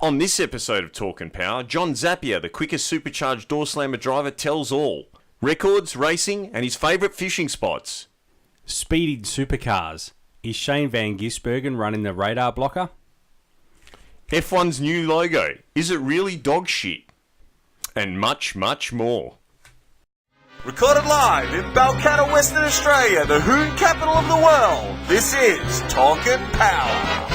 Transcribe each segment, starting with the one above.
On this episode of Talkin' Power, John Zappia, the quickest supercharged Doorslammer driver, tells all. Records, racing, and his favourite fishing spots. Speeding supercars. Is Shane Van Gisbergen running the radar blocker? F1's new logo. Is it really dog shit? And much, much more. Recorded live in Balcatta, Western Australia, the Hoon capital of the world. This is Talkin' Power.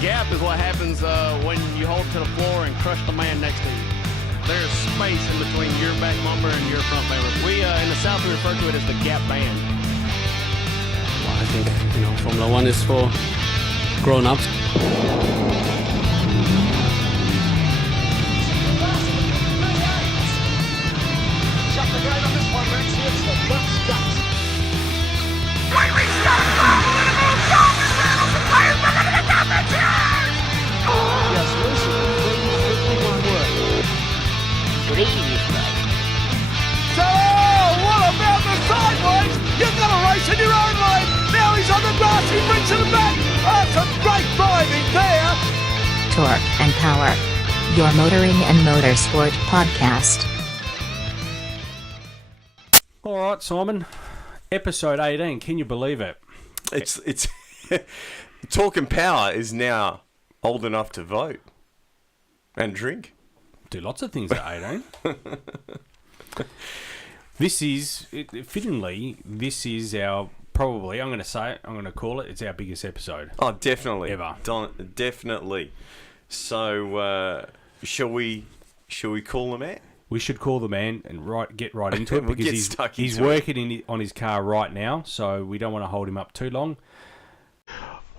Gap is what happens when you hold to the floor and crush the man next to you. There's space in between your back bumper and your front bumper. We in the South we refer to it as the gap band. Well, I think Formula One is for grown-ups. Shut the gate on this one, Rex. It's the guts. When we start traveling and move down this round, the players are going to get the chance! Yes, listen, please, one word. Good evening, mate. So, what about the sideways? You've got a race in your own lane. Now he's on the grass, he brings it back. Oh, some great driving there. Torque and Power. Your motoring and motorsport podcast. All right, Simon. Episode 18. Can you believe it? It's Talkin' Power is now old enough to vote and drink. Do lots of things at 18. Fittingly, this is our, probably, I'm going to call it, it's our biggest episode. Oh, definitely. Ever. Definitely. So, shall we call them out? We should call the man and get right into it We'll because get he's working on his car right now, so we don't want to hold him up too long.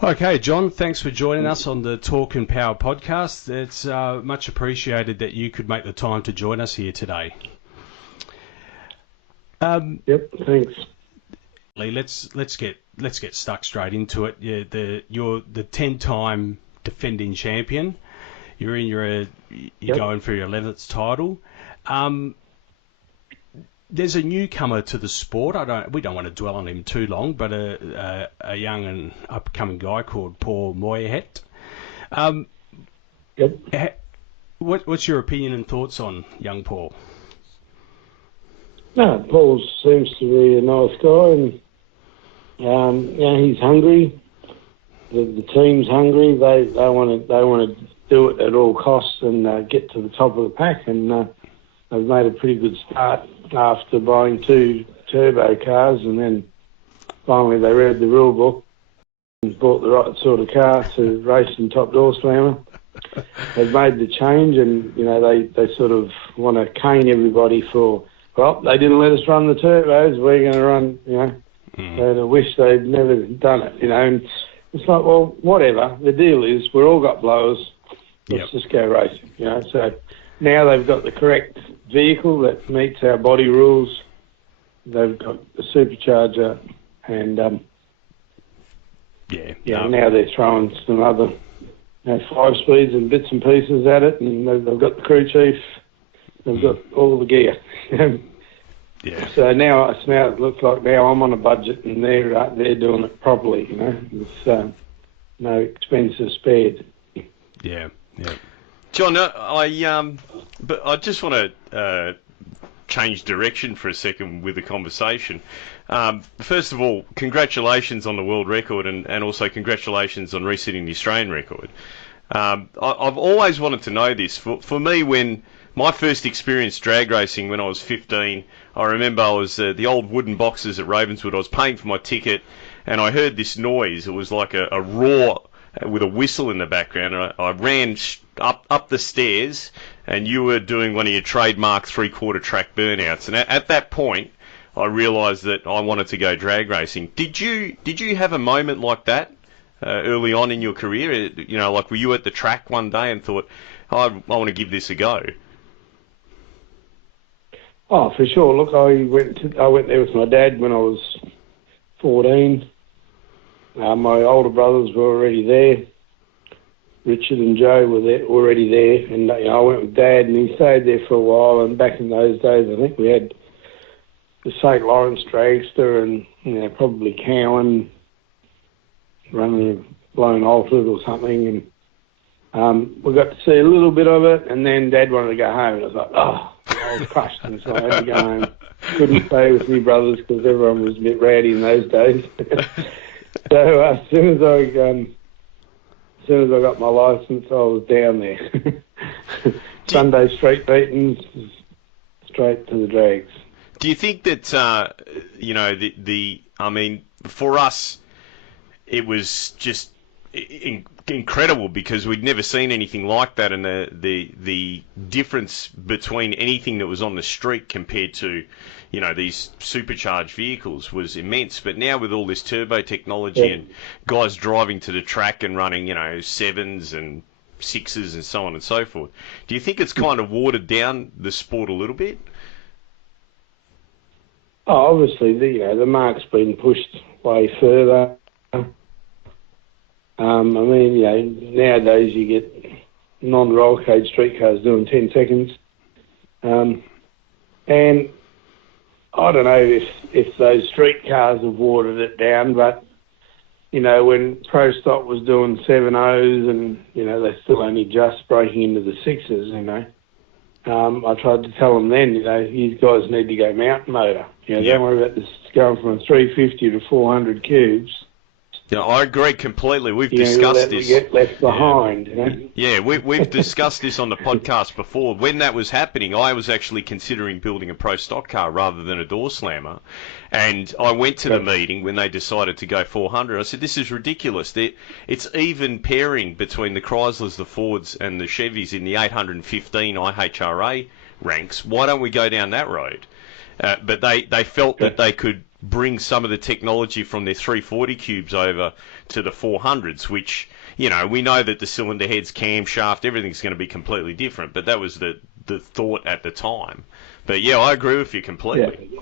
Okay, John, thanks for joining us on the Talk and Power podcast. It's much appreciated that you could make the time to join us here today. Yep, thanks. Lee, let's get stuck straight into it. Yeah, you're the 10-time defending champion. You're going for your 11th title. There's a newcomer to the sport. We don't want to dwell on him too long, but a young and upcoming guy called Paul Moyet. Yep. What's your opinion and thoughts on young Paul? No, Paul seems to be a nice guy, and he's hungry. The team's hungry. They want to do it at all costs and get to the top of the pack, and they've made a pretty good start after buying 2 turbo cars, and then finally they read the rule book and bought the right sort of car to race in top Doorslammer. They've made the change, and they sort of want to cane everybody for, well, they didn't let us run the turbos, we're going to run, They wish they'd never done it, and it's like, well, whatever. The deal is we're all got blowers. Let's just go racing, So now they've got the correct vehicle that meets our body rules. They've got the supercharger, and now they're throwing some other 5 speeds and bits and pieces at it, and they've got the crew chief. They've got all the gear. So now it looks like now I'm on a budget, and they're doing it properly. With no expenses spared. Yeah. John, but I just want to change direction for a second with the conversation. First of all, congratulations on the world record, and also congratulations on resetting the Australian record. I've always wanted to know this. For me, when my first experience drag racing when I was 15, I remember I was the old wooden boxes at Ravenswood. I was paying for my ticket, and I heard this noise. It was like a roar with a whistle in the background. And I ran up the stairs, and you were doing one of your trademark 3/4 track burnouts. And at that point, I realised that I wanted to go drag racing. Did you have a moment like that early on in your career? Like were you at the track one day and thought, I want to give this a go? Oh, for sure. Look, I went there with my dad when I was 14. My older brothers were already there. Richard and Joe were already there, and I went with Dad, and he stayed there for a while. And back in those days, I think we had the St. Lawrence Dragster, and probably Cowan, running a blown altered or something, and we got to see a little bit of it, and then Dad wanted to go home, and I was like, oh, I was crushed, and so I had to go home. Couldn't stay with me brothers because everyone was a bit rowdy in those days. So as soon as I got my licence, I was down there. Sunday street beatings, straight to the drags. Do you think that I mean, for us, it was just incredible because we'd never seen anything like that, and the difference between anything that was on the street compared to, these supercharged vehicles was immense. But now with all this turbo technology and guys driving to the track and running, sevens and sixes and so on and so forth, do you think it's kind of watered down the sport a little bit? Oh, obviously, the mark's been pushed way further. I mean, nowadays you get non-roll cage street cars doing 10 seconds. And I don't know if those street cars have watered it down, but, when Pro Stock was doing 7.0s and, they're still only just breaking into the 6s, I tried to tell them then, you guys need to go mountain motor. Don't worry about this going from 350 to 400 cubes. Yeah, I agree completely. We've discussed this. Get left behind. Yeah, we've discussed this on the podcast before. When that was happening, I was actually considering building a Pro Stock car rather than a Doorslammer. And I went to the meeting when they decided to go 400. I said, this is ridiculous. It's even pairing between the Chryslers, the Fords, and the Chevys in the 815 IHRA ranks. Why don't we go down that road? But they felt that they could bring some of the technology from their 340 cubes over to the 400s, which, we know that the cylinder heads, camshaft, everything's going to be completely different, but that was the thought at the time. But yeah, I agree with you completely. Yeah.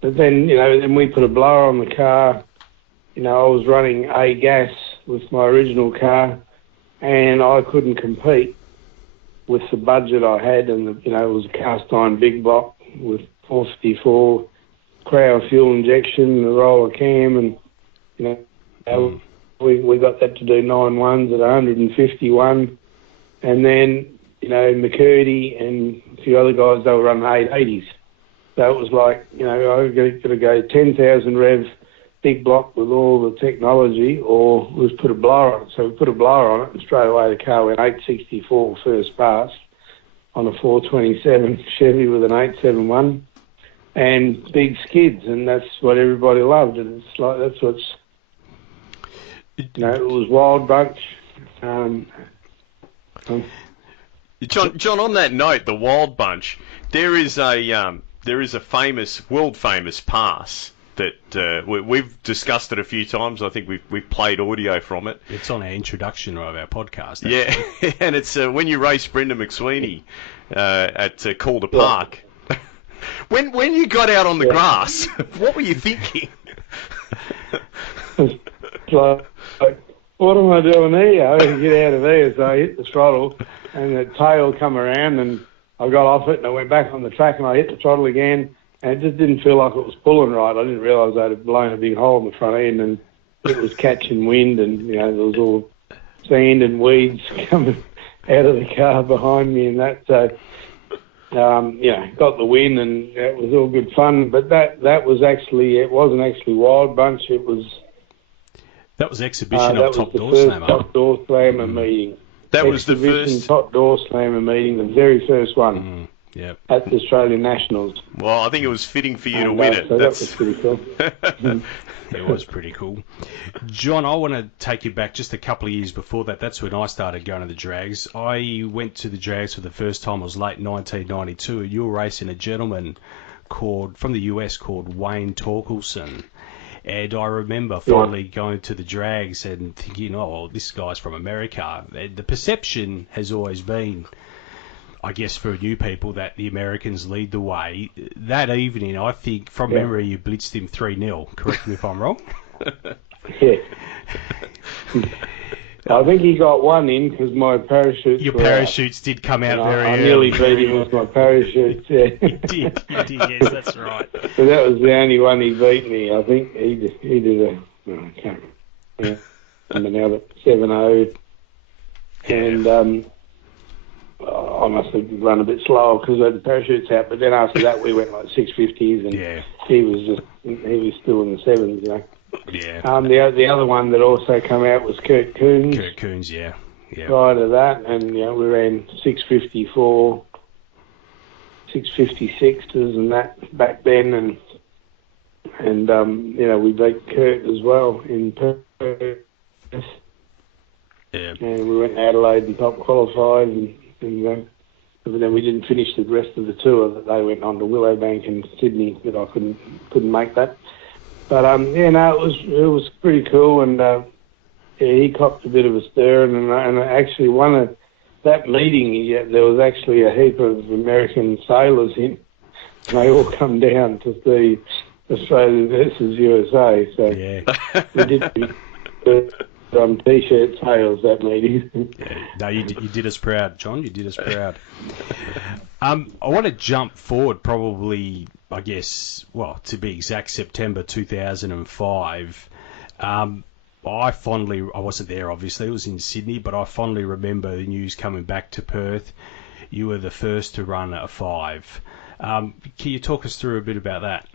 But then, then we put a blower on the car. I was running A gas with my original car, and I couldn't compete with the budget I had, and it was a cast iron big block with 454 crowd fuel injection, the roller cam, and we got that to do 9.1s at 151, and then McCurdy and a few other guys, they were running 880s. So it was like I got to go 10,000 rev big block with all the technology, or let's put a blower on it. So we put a blower on it, and straight away the car went 864 first pass on a 427 Chevy with an 871. And big skids, and that's what everybody loved. And it's like that's what's, it was Wild Bunch. John, on that note, the Wild Bunch, there is a famous, world famous pass that we've discussed it a few times. I think we've played audio from it. It's on our introduction of our podcast. Yeah, and it's when you race Brenda McSweeney at Calder Park. When you got out on the grass, what were you thinking? Like, what am I doing here? I had to get out of there, so I hit the throttle, and the tail come around, and I got off it, and I went back on the track, and I hit the throttle again, and it just didn't feel like it was pulling right. I didn't realise I had blown a big hole in the front end, and it was catching wind, and there was all sand and weeds coming out of the car behind me, and that. So got the win, and it was all good fun. But that was actually, it wasn't actually Wild Bunch. It was that was exhibition of Top Doorslammer. Top Doorslammer meeting. That was the first Top Doorslammer meeting, the very first one. Yep. At the Australian Nationals. Well, I think it was fitting for you to win it. So that was pretty cool. It was pretty cool. John, I want to take you back just a couple of years before that. That's when I started going to the drags. I went to the drags for the first time. It was late 1992. You were racing a gentleman from the US called Wayne Torkelson. And I remember finally going to the drags and thinking, oh, this guy's from America. And the perception has always been, I guess, for new people, that the Americans lead the way. That evening, I think, from memory, you blitzed him 3-0. Correct me if I'm wrong. Yeah. I think he got one in because my parachutes Your parachutes did come out very early. I nearly beat him with my parachutes, yeah. You did, yes, that's right. So that was the only one he beat me. I think he did I can't remember. Yeah. been out at 7.0, and I must have run a bit slower because I had the parachutes out. But then after that, we went like 650s, and he was still in the sevens, you know. Yeah. The other one that also came out was Kurt Coons. Kurt Coons, yeah. Prior to that, and you know, we ran 654, 656s and that back then, and you know, we beat Kurt as well in Perth. Yeah. And we went to Adelaide and top qualified, and but then we didn't finish the rest of the tour. That they went on to Willowbank and Sydney, that I couldn't make that. But it was pretty cool, and he copped a bit of a stir, and actually one of that meeting, there was actually a heap of American sailors in. And they all come down to see Australia versus USA. So we did T-shirt sales that meeting. No, you did us proud, John. You did us proud. I want to jump forward probably, I guess, well, to be exact, September 2005. I wasn't there, obviously. It was in Sydney, but I fondly remember the news coming back to Perth. You were the first to run a 5. Can you talk us through a bit about that?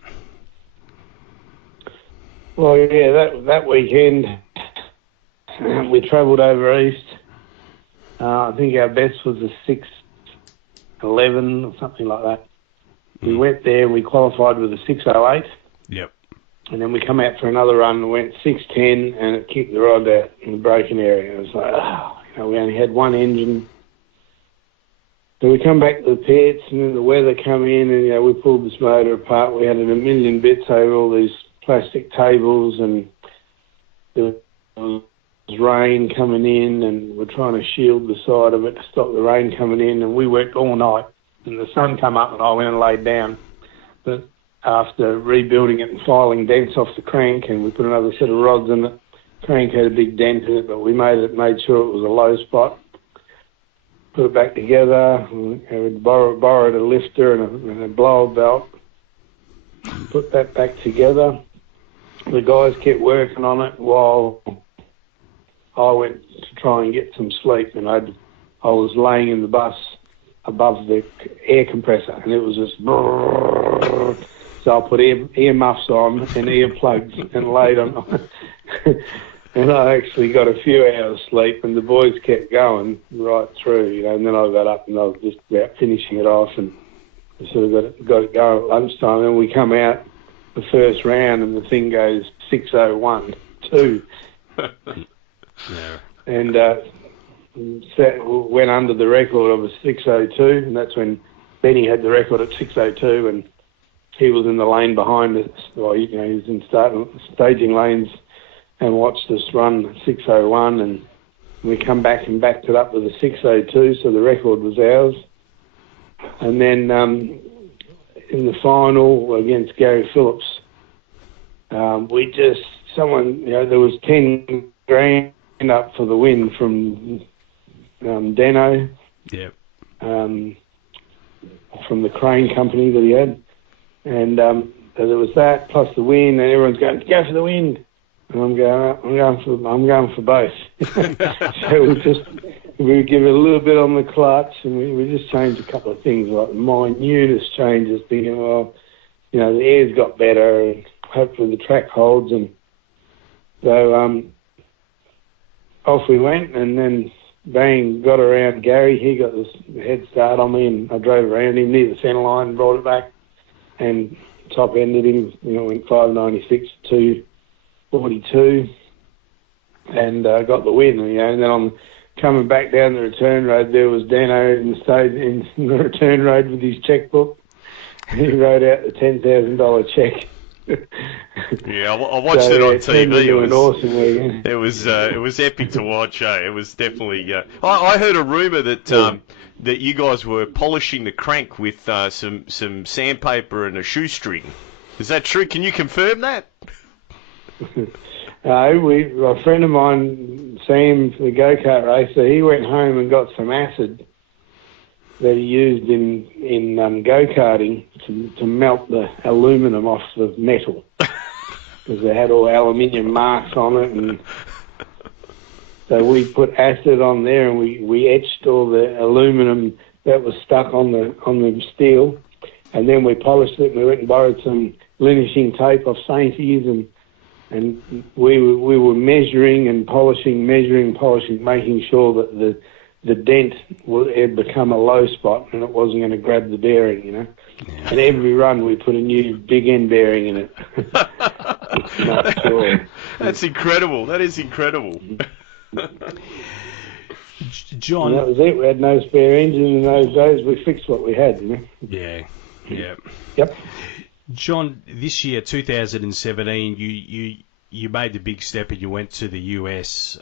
Well, yeah, that weekend we travelled over east. I think our best was a 6:11 or something like that. We went there and we qualified with a 6:08. Yep. And then we come out for another run and went 6:10, and it kicked the rod out in the braking area. It was like, we only had one engine. So we come back to the pits, and then the weather come in, and we pulled this motor apart. We had it a million bits over all these plastic tables, and there was rain coming in, and we're trying to shield the side of it to stop the rain coming in, and we worked all night. And the sun come up, and I went and laid down. But after rebuilding it and filing dents off the crank, and we put another set of rods in it, the crank had a big dent in it, but we made sure it was a low spot. Put it back together. We borrowed a lifter and a blower belt. Put that back together. The guys kept working on it while I went to try and get some sleep, and I was laying in the bus above the air compressor, and it was just brrr. So I put ear muffs on and earplugs and laid on. And I actually got a few hours sleep, and the boys kept going right through, and then I got up and I was just about finishing it off, and sort of got it going at lunchtime. And we come out the first round, and the thing goes 6:01.2. And went under the record of a 6:02, and that's when Benny had the record at 6:02, and he was in the lane behind us. Well, he was in staging lanes and watched us run 6:01, and we come back and backed it up with a 6:02, so the record was ours. And then in the final against Gary Phillips, there was 10 grand up for the win from Dano. Yep. From the crane company that he had. And so there was that, plus the win, and everyone's going, go for the win. And I'm going for both. So we give it a little bit on the clutch, and we just changed a couple of things, like minutest changes, thinking, well, the air's got better, and hopefully the track holds. And so off we went, and then bang, got around Gary. He got this head start on me, and I drove around him near the centre line and brought it back, and top ended him. Went 596 to 242, and got the win. And then I'm coming back down the return road. There was Dano in the return road with his checkbook. He wrote out the $10,000 check. Yeah, I watched it on TV. It was awesome weekend. It was epic to watch. It was definitely. I heard a rumor that that you guys were polishing the crank with some sandpaper and a shoestring. Is that true? Can you confirm that? A friend of mine, Sam, the go-kart racer, he went home and got some acid that he used in go-karting to melt the aluminum off the metal, because they had all aluminium marks on it, and So we put acid on there, and we etched all the aluminum that was stuck on the steel, and then we polished it. And we went and borrowed some linishing tape off Sainty's, and we were measuring and polishing, making sure that the dent had become a low spot and it wasn't going to grab the bearing, you know. Yeah. And every run we put a new big end bearing in it. Sure. That's incredible. That is incredible. John, and that was it. We had no spare engine in those days. We fixed what we had, you know. Yeah. Yep. John, this year, 2017, you made the big step and you went to the US.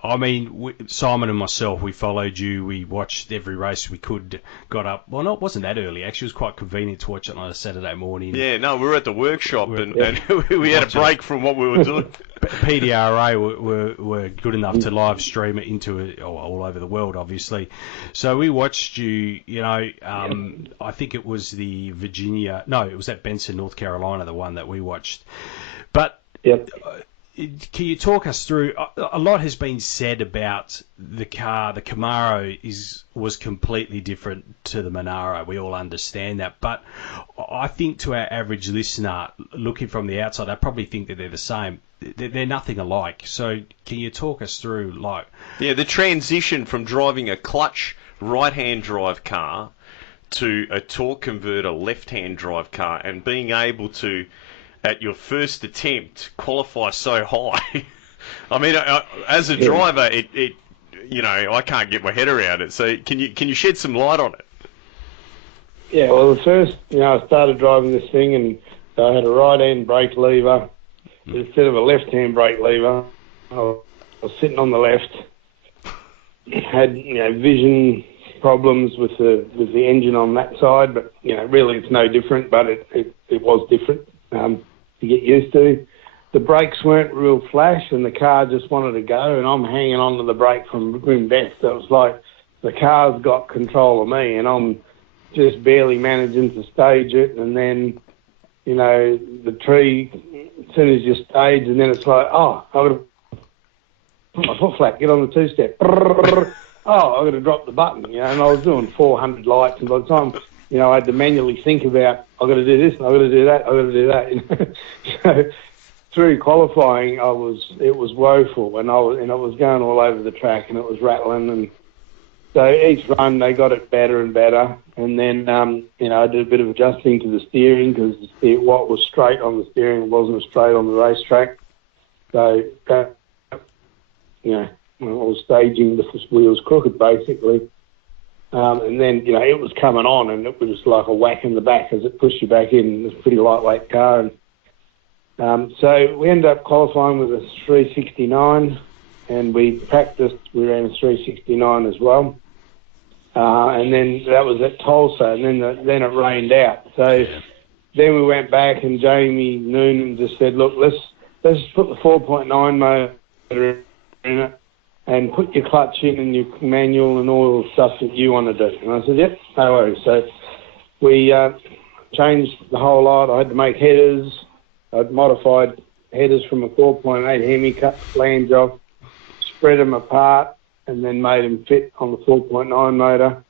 I mean, Simon and myself, we followed you. We watched every race we could. Got up. Well, no, it wasn't that early. Actually, it was quite convenient to watch it on a Saturday morning. Yeah, no, we were at the workshop and we had a break from what we were doing. PDRA were good enough to live stream it into all over the world, obviously. So we watched you. You know, I think it was the Virginia. No, it was that Benson, North Carolina, the one that we watched. But. Yep. Can you talk us through? A lot has been said about the car. The Camaro was completely different to the Monaro. We all understand that, but I think to our average listener, looking from the outside, they probably think that they're the same. They're nothing alike. So can you talk us through, the transition from driving a clutch right-hand drive car to a torque converter left-hand drive car and being able to, at your first attempt, qualify so high. I mean, as a driver, it I can't get my head around it. So can you shed some light on it? Yeah, well, the first, I started driving this thing, and I had a right-hand brake lever instead of a left-hand brake lever. I was sitting on the left. Had vision problems with the engine on that side, but really it's no different. But it was different. To get used to. The brakes weren't real flash, and the car just wanted to go, and I'm hanging on to the brake from grim death. So it was like the car's got control of me, and I'm just barely managing to stage it. And then, the tree, as soon as you stage, and then it's like, I've got to put my foot flat, get on the two-step. I've got to drop the button, and I was doing 400 lights, and by the time... I had to manually think about, I've got to do this, I've got to do that, I've got to do that. So through qualifying, it was woeful, and I was going all over the track, and it was rattling, and so each run they got it better and better, and then I did a bit of adjusting to the steering because what was straight on the steering wasn't straight on the racetrack. So I was staging the wheels crooked basically. And then, it was coming on, and it was like a whack in the back as it pushed you back in. It was a pretty lightweight car. And so we ended up qualifying with a 369, and we practiced. We ran a 369 as well. And then that was at Tulsa, and then it rained out. So then we went back, and Jamie Noonan just said, look, let's just put the 4.9 motor in it, and put your clutch in and your manual and all the stuff that you want to do. And I said, yep, no worries. So we changed the whole lot. I had to make headers. I'd modified headers from a 4.8 Hemi, cut the flange off, spread them apart, and then made them fit on the 4.9 motor.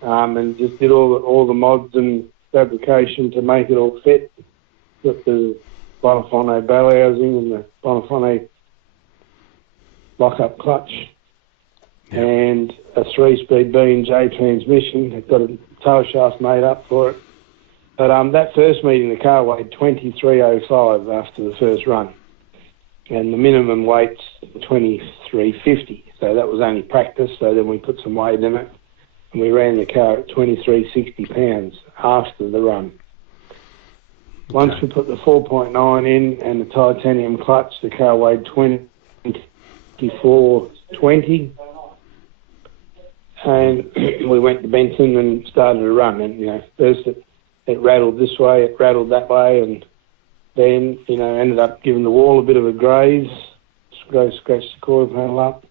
And just did all the mods and fabrication to make it all fit. Got the Bonafone bell housing and the Bonafone lock-up clutch, and a 3-speed B&J transmission. It got a tail shaft made up for it. But that first meeting, the car weighed 23.05 after the first run, and the minimum weight's 23.50. So that was only practice. So then we put some weight in it, and we ran the car at 23.60 pounds after the run. Once we put the 4.9 in and the titanium clutch, the car weighed 24.20, and we went to Benson and started a run. And first it rattled this way, it rattled that way, and then ended up giving the wall a bit of a graze, scratched the quarter panel up.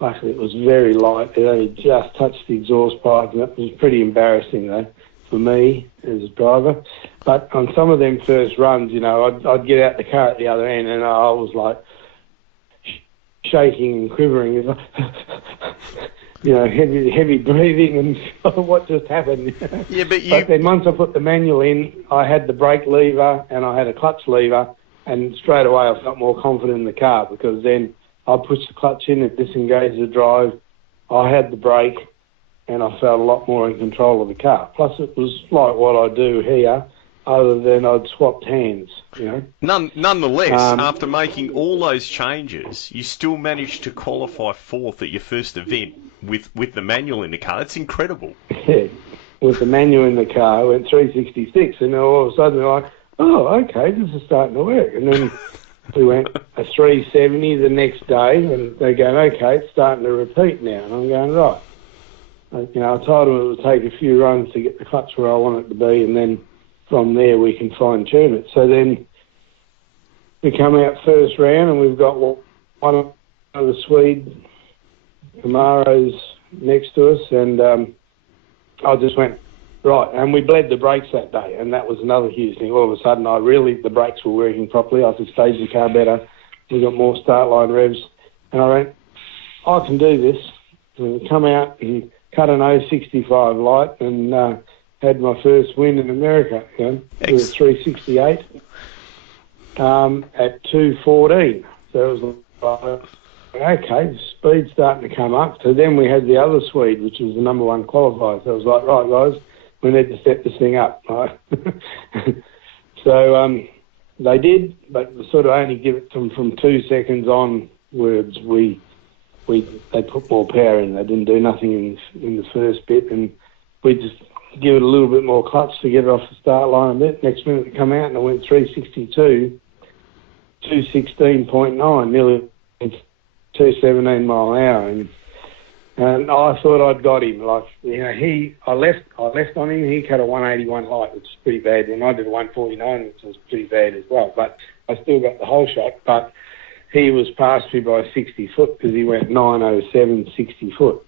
Luckily it was very light, it only just touched the exhaust pipe, and it was pretty embarrassing though for me as a driver. But on some of them first runs, I'd get out the car at the other end, and I was like shaking and quivering, heavy breathing, and what just happened. Yeah, but then once I put the manual in, I had the brake lever and I had a clutch lever, and straight away I felt more confident in the car, because then I pushed the clutch in, it disengaged the drive, I had the brake, and I felt a lot more in control of the car. Plus, it was like what I do here, other than I'd swapped hands, Nonetheless, after making all those changes, you still managed to qualify fourth at your first event with the manual in the car. That's incredible. Yeah, with the manual in the car, I went 366, and all of a sudden they're like, oh, okay, this is starting to work. And then we went a 370 the next day, and they're going, okay, it's starting to repeat now. And I'm going, right. I told them it would take a few runs to get the clutch where I want it to be, and then from there we can fine-tune it. So then we come out first round, and we've got one of the Swede Camaros next to us, and I just went, right, and we bled the brakes that day, and that was another huge thing. All of a sudden, the brakes were working properly. I could stage the car better. We got more start line revs, and I went, I can do this. And we come out and cut an 065 light, and had my first win in America, with a 368 at 2:14. So it was like, okay, the speed's starting to come up. So then we had the other Swede, which was the number one qualifier. So I was like, right, guys, we need to set this thing up. Right? So they did, but sort of only give it to them from 2 seconds onwards. They put more power in. They didn't do nothing in the first bit, and we just give it a little bit more clutch to get it off the start line a bit. Next minute it come out, and I went 362, 216.9, nearly 217 mile an hour, and I thought I'd got him. I left on him. He cut a 181 light, which is pretty bad, and I did a 149, which was pretty bad as well. But I still got the whole shot. But he was past me by 60 foot, because he went 907 60 foot,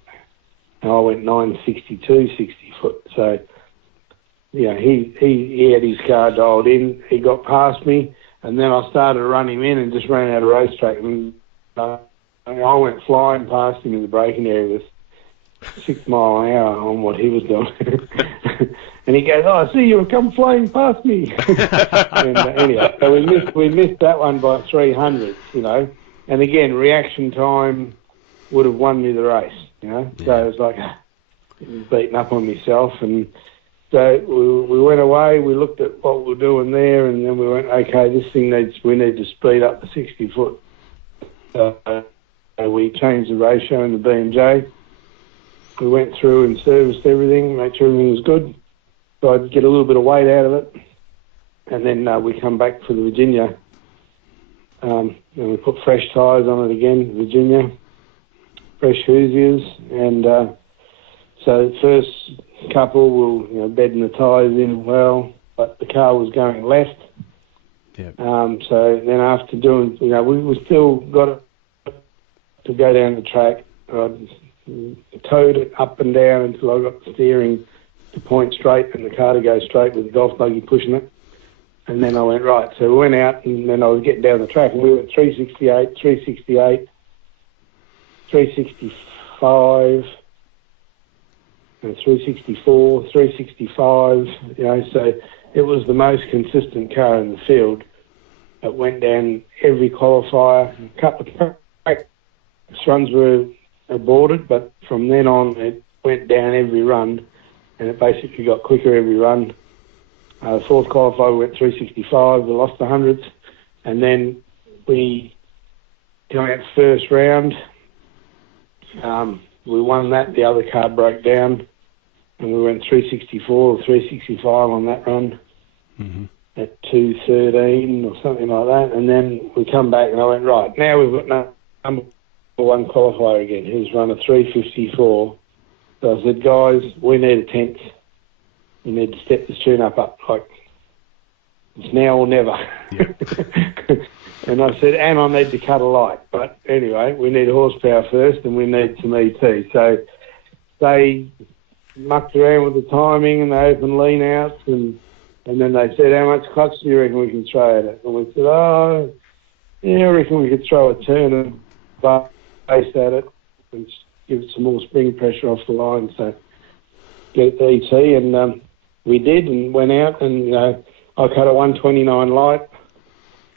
and I went 962 60 foot. So he had his car dialed in. He got past me, and then I started to run him in and just ran out of racetrack, and I went flying past him in the braking area with 6 mile an hour on what he was doing. And he goes, oh, I see you come flying past me. And anyway, so we missed that one by 300, And again, reaction time would have won me the race, Yeah. So it was like, beating up on myself. And so we went away, we looked at what we were doing there, and then we went, okay, we need to speed up the 60 foot. We changed the ratio in the B&J. We went through and serviced everything, made sure everything was good. So I'd get a little bit of weight out of it. And then we come back for the Virginia. And we put fresh tyres on it again, Virginia. Fresh Hoosiers. And so the first couple were bedding the tyres in well, but the car was going left. Yep. So then after doing, we still got to go down the track. I towed it up and down until I got the steering to point straight and the car to go straight with the golf buggy pushing it. And then I went, right. So we went out, and then I was getting down the track, and we went 368, 368, 365, and 364, 365, so it was the most consistent car in the field. It went down every qualifier. A couple of practice runs were aborted, but from then on it went down every run, and it basically got quicker every run. The fourth qualifier we went 365, we lost the hundreds, and then we came out first round. We won that, the other car broke down, and we went 364 or 365 on that run at 213 or something like that. And then we come back, and I went, right, now we've got number one qualifier again, who's run a 354. So I said, guys, we need a 10th. We need to step this tune up. Like, it's now or never. Yep. And I said, and I need to cut a light. But anyway, we need horsepower first, and we need some ET. So they mucked around with the timing, and they opened lean outs, and then they said, how much clutch do you reckon we can throw at it? And we said, I reckon we could throw a turn base at it and give it some more spring pressure off the line, so get it to ET, and we did, and went out, and I cut a 129 light,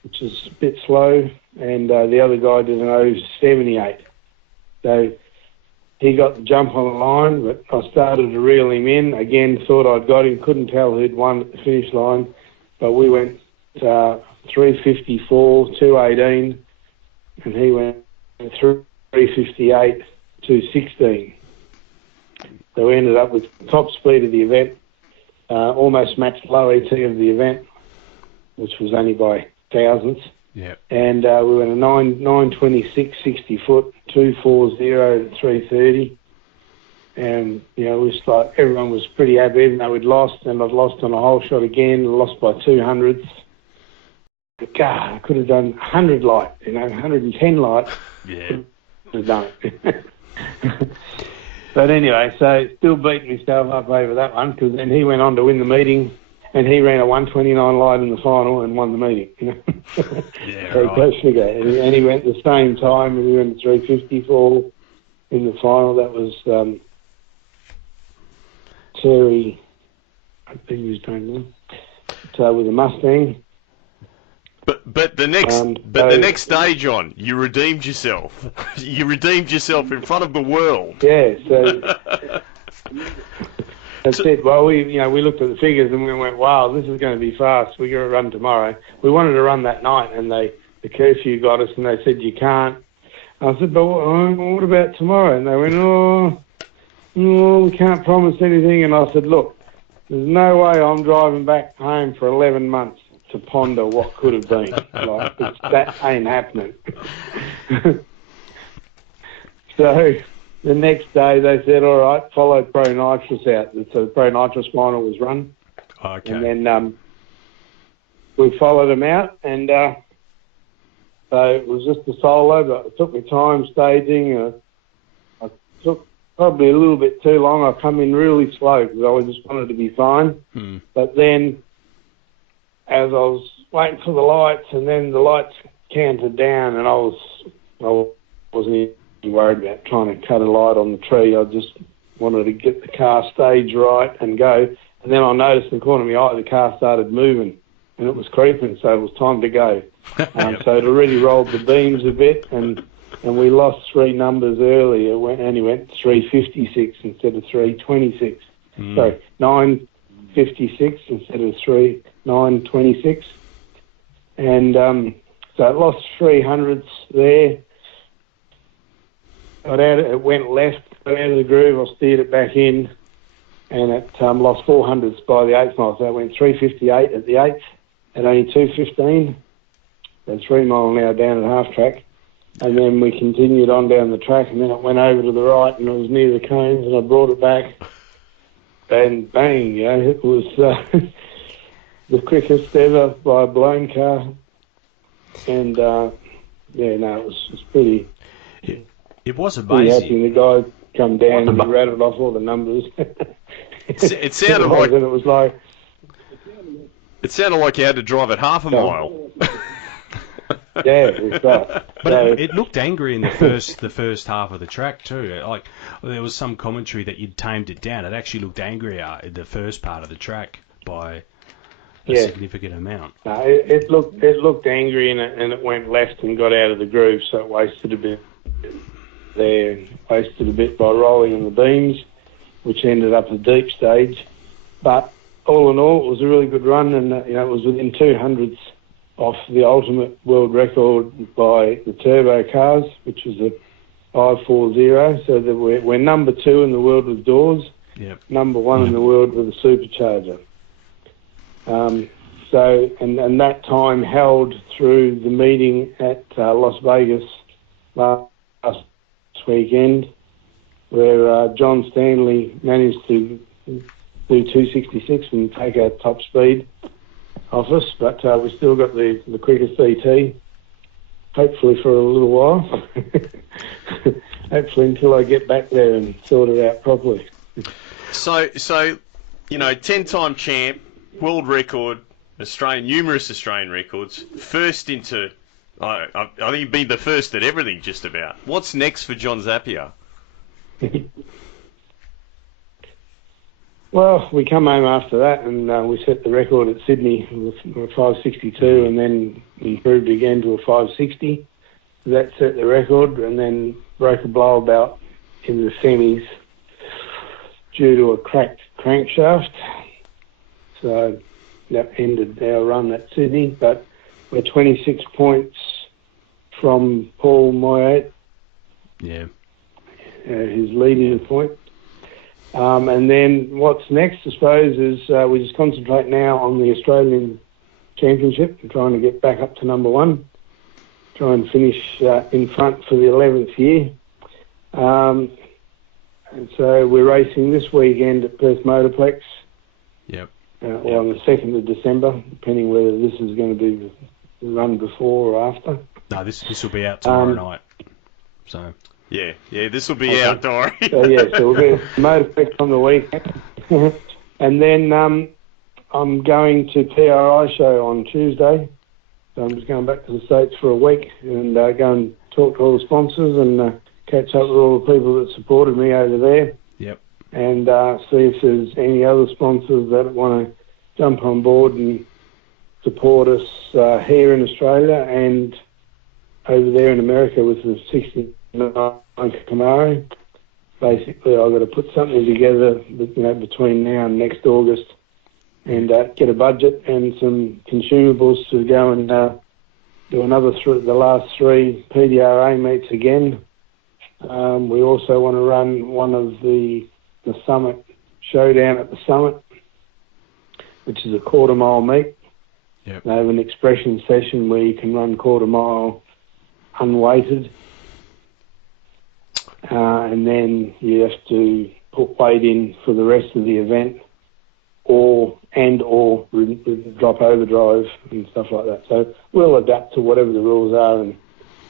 which is a bit slow, and the other guy did an 078. So he got the jump on the line, but I started to reel him in. Again, thought I'd got him, couldn't tell who'd won at the finish line, but we went 354, 218, and he went 358, 216. So we ended up with top speed of the event, almost matched low ET of the event, which was only by thousandths. Yeah. And we went a 926 60 foot, 240 to 330. And, it was like everyone was pretty happy, even though we'd lost, and I'd lost on a hole shot again, lost by 200ths. But God, I could have done 100 light, 110 light. Yeah. Could have done it. But anyway, so still beating myself up over that one, because then he went on to win the meeting, and he ran a 129 light in the final and won the meeting. Yeah, so right. go figure. And he went the same time, and he went 354 in the final. That was Terry, I think he was doing that, with a Mustang. But the next day, John, you redeemed yourself. You redeemed yourself in front of the world. Yeah, so that's it. Well, we looked at the figures and we went, wow, this is going to be fast. We're going to run tomorrow. We wanted to run that night, and the curfew got us, and they said you can't. I said, but what about tomorrow? And they went, oh, we can't promise anything. And I said, look, there's no way I'm driving back home for 11 months to ponder what could have been. That ain't happening. So the next day they said, all right, follow Pro Nitrous out. So the Pro Nitrous final was run. Okay. And then we followed them out, and so it was just a solo, but it took me time staging. I took probably a little bit too long. I come in really slow because I just wanted to be fine. But then as I was waiting for the lights, and then the lights canted down, and I wasn't even worried about trying to cut a light on the tree. I just wanted to get the car staged right and go. And then I noticed in the corner of my eye the car started moving, and it was creeping, so it was time to go. So it already rolled the beams a bit, and we lost 3 numbers early. It only went 356 instead of 326. Sorry, 956 instead of 926. And so it lost 300ths there. It went left, got out of the groove, I steered it back in, and it lost 400ths by the 8th mile. So it went 358 at the 8th, at only 215, and 3 mile an hour down at half track. And then we continued on down the track, and then it went over to the right, and it was near the cones, and I brought it back, and bang, it was the quickest ever by a blown car. And, it was pretty... It was pretty amazing. happy. The guy come down and he rattled off all the numbers. It sounded like... And it was like... It sounded like you had to drive it half a mile. Yeah, it was that. But it looked angry in the first half of the track too. Like there was some commentary that you'd tamed it down. It actually looked angrier in the first part of the track by a significant amount. No, it looked angry, and it went left and got out of the groove, so it wasted a bit there, wasted a bit by rolling in the beams, which ended up a deep stage. But all in all, it was a really good run, and it was within 200ths off the ultimate world record by the turbo cars, which was a 540. So that we're number 2 in the world with doors, number 1 in the world with a supercharger. And that time held through the meeting at Las Vegas last weekend, where John Stanley managed to do 266 and take our top speed off us, but we still got the quickest ET, hopefully for a little while. Hopefully until I get back there and sort it out properly. So 10-time champ, world record, numerous Australian records, first into I think you've been the first at everything, just about. What's next for John Zappia? Well, we come home after that and we set the record at Sydney with a 562 and then improved again to a 560. That set the record and then broke a blow about in the semis due to a cracked crankshaft. So that ended our run at Sydney, but we're 26 points from Paul Moyet. Yeah. His leading point. And then what's next, I suppose, is we just concentrate now on the Australian Championship and trying to get back up to number one, try and finish in front for the 11th year. And so we're racing this weekend at Perth Motorplex. Yep. Or on the 2nd of December, depending whether this is going to be run before or after. No, this will be out tomorrow night. So. Yeah, this will be out, don't worry. So we'll be Motorplex on the weekend. And then I'm going to PRI show on Tuesday. So I'm just going back to the States for a week and go and talk to all the sponsors and catch up with all the people that supported me over there. Yep. And see if there's any other sponsors that want to jump on board and support us here in Australia and over there in America with the 69 Camaro. Basically, I've got to put something together, between now and next August, and get a budget and some consumables to go and do the last 3 PDRA meets again. We also want to run one of the Summit Showdown at the Summit, which is a quarter-mile meet. Yep. They have an expression session where you can run quarter-mile unweighted. And then you have to put weight in for the rest of the event or drop overdrive and stuff like that. So we'll adapt to whatever the rules are. And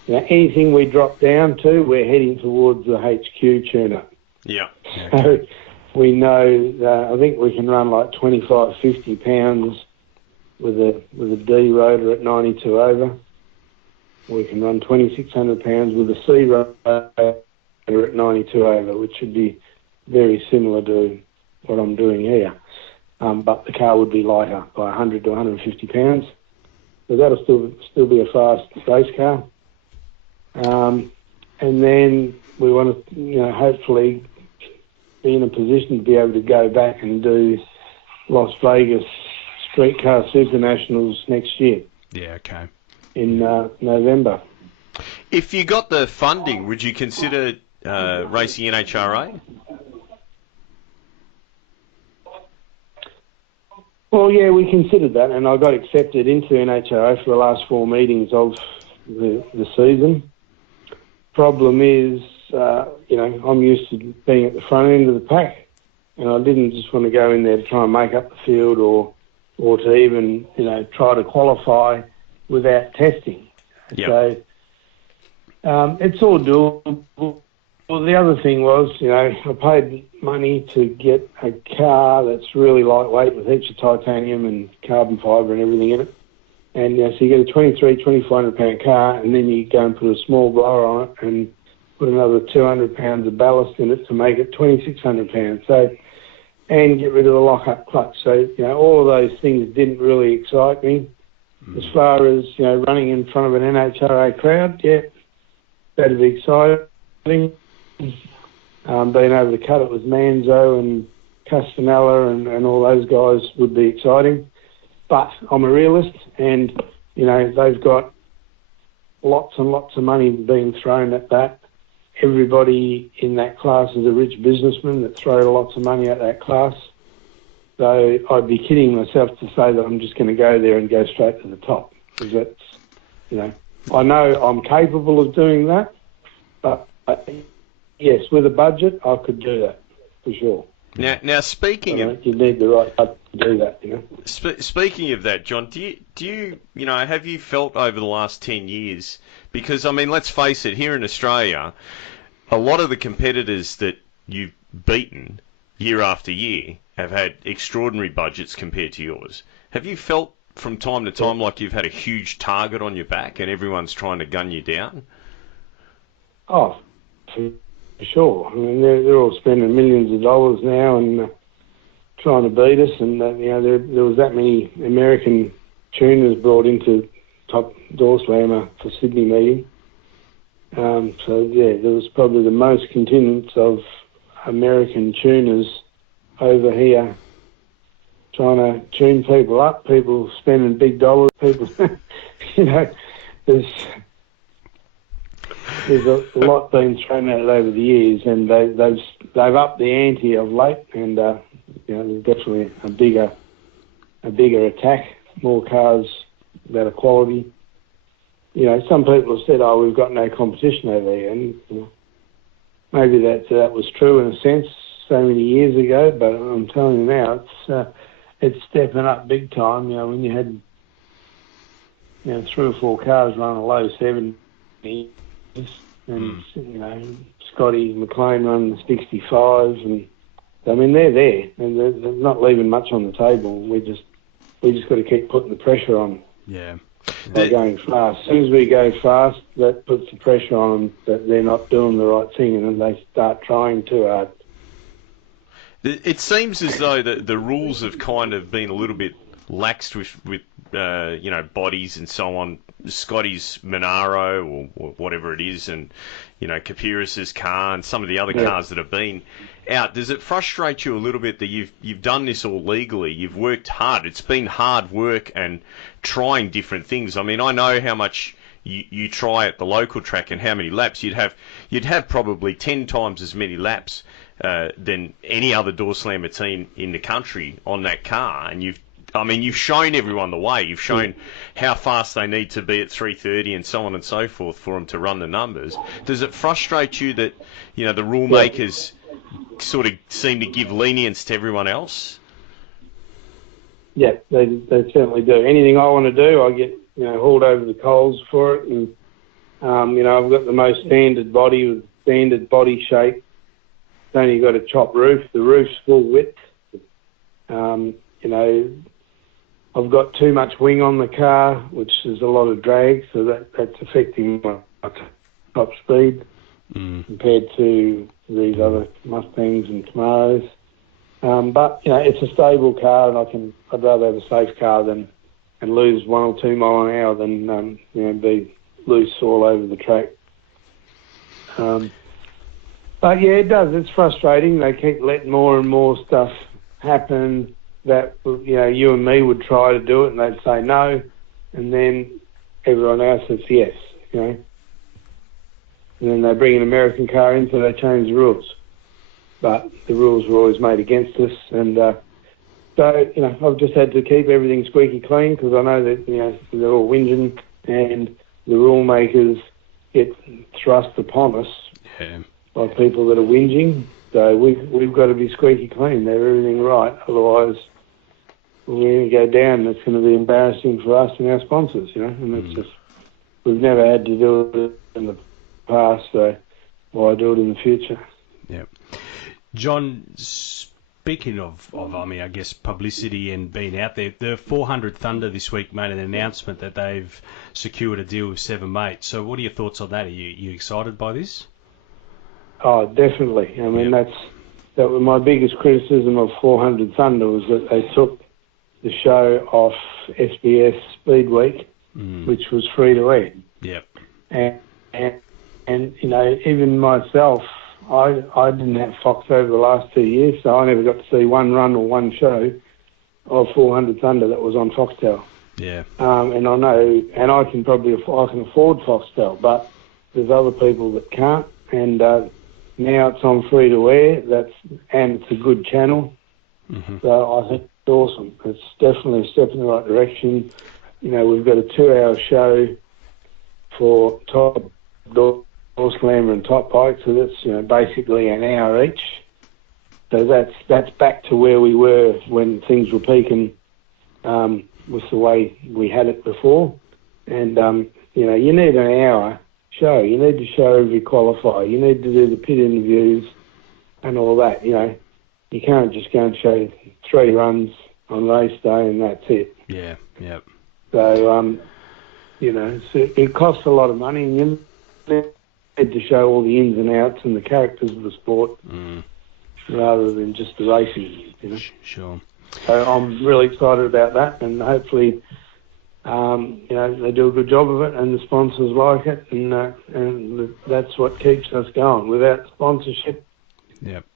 anything we drop down to, we're heading towards the HQ tune-up. Yeah. So we know, I think we can run like 25, 50 pounds with a D rotor at 92 over. We can run 2,600 pounds with a C rotor at 92 over, which should be very similar to what I'm doing here. But the car would be lighter by 100 to 150 pounds. So that'll still be a fast race car. And then we want to, hopefully be in a position to be able to go back and do Las Vegas Streetcar Super Nationals next year. Yeah, okay. In November. If you got the funding, would you consider racing NHRA? Well, yeah, we considered that, and I got accepted into NHRA for the last 4 meetings of the season. Problem is, I'm used to being at the front end of the pack, and I didn't just want to go in there to try and make up the field or to even, try to qualify without testing. Yep. So it's all doable. Well, the other thing was, I paid money to get a car that's really lightweight with heaps of titanium and carbon fibre and everything in it. And so you get a 2,500 pound car, and then you go and put a small blower on it and put another 200 pounds of ballast in it to make it 2,600 pounds. So, and get rid of the lock-up clutch. So, all of those things didn't really excite me. As far as, running in front of an NHRA crowd, yeah, that'd be exciting. Being able to cut it with Manzo and Castanella and all those guys would be exciting. But I'm a realist, and, they've got lots and lots of money being thrown at that. Everybody in that class is a rich businessman that throws lots of money at that class. So I'd be kidding myself to say that I'm just going to go there and go straight to the top. Because that's, I know I'm capable of doing that, but yes, with a budget, I could do that, for sure. Now speaking of... You need the right budget to do that, Speaking of that, John, do you have you felt over the last 10 years, because, let's face it, here in Australia, a lot of the competitors that you've beaten year after year have had extraordinary budgets compared to yours. Have you felt from time to time like you've had a huge target on your back and everyone's trying to gun you down? Oh, for sure. I mean, they're all spending millions of dollars now and trying to beat us. And there was that many American tuners brought into top Doorslammer for Sydney meeting. So yeah, there was probably the most contingents of American tuners over here trying to tune people up, people spending big dollars, people, there's a lot been thrown at it over the years, and they've upped the ante of late, and there's definitely a bigger attack, more cars, better quality. Some people have said, "Oh, we've got no competition over here," and maybe that was true in a sense so many years ago, but I'm telling you now, it's stepping up big time. When you had 3 or 4 cars run a low 70, and Scotty McLean run the 65, and I mean they're there, and they're not leaving much on the table. We just got to keep putting the pressure on. Yeah. By going fast. As soon as we go fast, that puts the pressure on them that they're not doing the right thing, and then they start trying too hard. It seems as though the rules have kind of been a little bit laxed with bodies and so on. Scotty's Monaro or whatever it is, and Capiros's car and some of the other cars that have been out. Does it frustrate you a little bit that you've done this all legally? You've worked hard. It's been hard work and trying different things. I mean, I know how much you try at the local track and how many laps you'd have probably 10 times as many laps than any other Doorslammer team in the country on that car, and you've shown everyone the way. You've shown how fast they need to be at 3:30 and so on and so forth for them to run the numbers. Does it frustrate you that the rule makers sort of seem to give lenience to everyone else? Yeah, they certainly do. Anything I want to do, I get hauled over the coals for it, and I've got the most standard body with standard body shape. It's only got a chopped roof. The roof's full width. I've got too much wing on the car, which is a lot of drag, so that's affecting my top speed compared to these other Mustangs and Camaros. But it's a stable car, and I'd rather have a safe car and lose 1 or 2 mile an hour than be loose all over the track. But yeah, it does. It's frustrating. They keep letting more and more stuff happen that you and me would try to do it, and they'd say no, and then everyone else says yes. And then they bring an American car in, so they change the rules. But the rules were always made against us, and so I've just had to keep everything squeaky clean, because I know that they're all whinging, and the rule makers get thrust upon us by people that are whinging. So we've got to be squeaky clean, do everything right, otherwise we're going to go down, and it's going to be embarrassing for us and our sponsors, and it's just, we've never had to do it in the past, so why do it in the future? Yeah. John, speaking of I guess publicity and being out there, the 400 Thunder this week made an announcement that they've secured a deal with 7 Mate. So what are your thoughts on that? Are you excited by this? Oh, definitely. I mean, that was my biggest criticism of 400 Thunder, was that they took the show off SBS Speed Week, which was free to air. Yep. And even myself, I didn't have Fox over the last 2 years, so I never got to see one run or one show of 400 Thunder that was on Foxtel. Yeah. And I know, and I can afford Foxtel, but there's other people that can't, and now it's on free to air. And it's a good channel. So I think it's awesome. It's definitely a step in the right direction. We've got a 2-hour show for top Doorslammer and top bike, so that's basically an hour each. So that's back to where we were when things were peaking, with the way we had it before. And you need an hour show. You need to show every qualifier. You need to do the pit interviews and all that. You can't just go and show 3 runs on race day and that's it. Yeah. Yep. So, it costs a lot of money, and you need to show all the ins and outs and the characters of the sport rather than just the racing, Sure. So I'm really excited about that, and hopefully, they do a good job of it, and the sponsors like it, and that's what keeps us going. Without sponsorship,